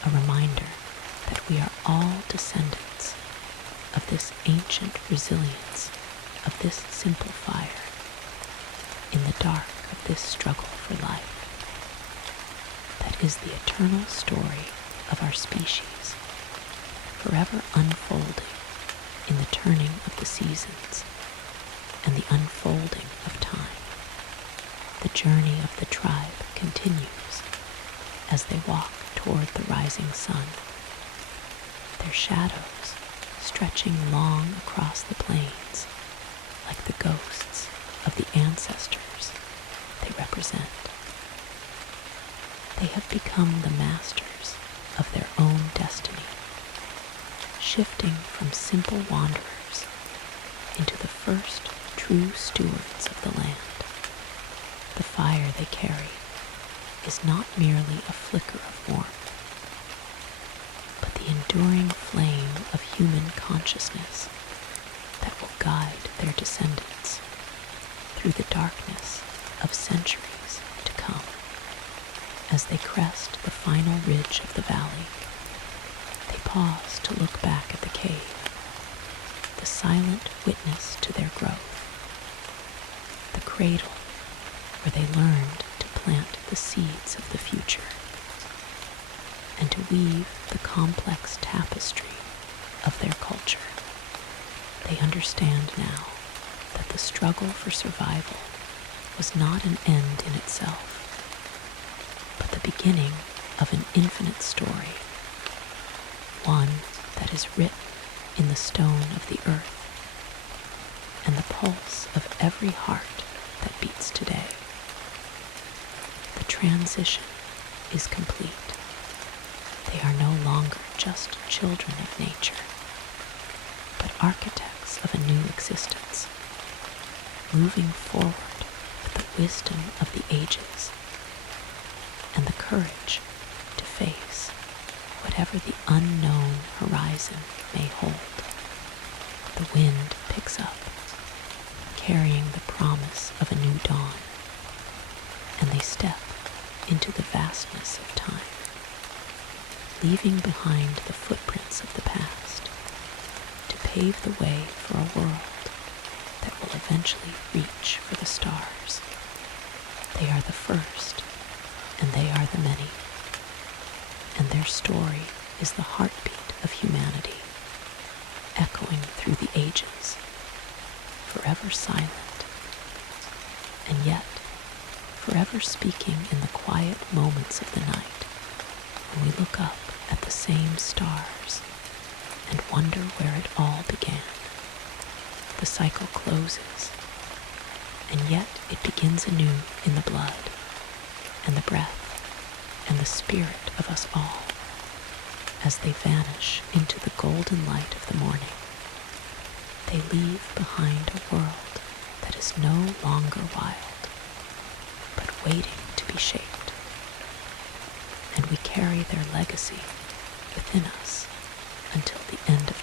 a reminder that we are all descendants of this ancient resilience, of this simple fire, in the dark of this struggle for life. That is the eternal story of our species, forever unfolding in the turning of the seasons and the unfolding of time. The journey of the tribe continues as they walk toward the rising sun, their shadows stretching long across the plains like the ghosts of the ancestors they represent. They have become the masters of their own destiny, shifting from simple wanderers into the first true stewards of the land. The fire they carry is not merely a flicker of warmth, but the enduring flame of human consciousness that will guide their descendants through the darkness of centuries to come. As they crest the final ridge of the valley, they pause to look back at the cave, the silent witness to their growth, the cradle where they learned to plant the seeds of the future and to weave the complex tapestry of their culture. They understand now that the struggle for survival was not an end in itself, but the beginning of an infinite story, one that is written in the stone of the earth and the pulse of every heart that beats today. The transition is complete. They are no longer just children of nature, but architects of a new existence, moving forward with the wisdom of the ages and the courage to face whatever the unknown horizon may hold. The wind picks up, carrying the promise of a new dawn, and they step into the vastness of time, leaving behind the footprints of the past to pave the way for a world that will eventually reach for the stars. They are the first, and they are the many, and their story is the heartbeat of humanity, echoing through the ages, forever silent, and yet forever speaking in the quiet moments of the night when we look up at the same stars and wonder where it all began. The cycle closes, and yet it begins anew in the blood and the breath and the spirit of us all as they vanish into the golden light of the morning. They leave behind a world that is no longer wild, but waiting to be shaped. And we carry their legacy within us until the end of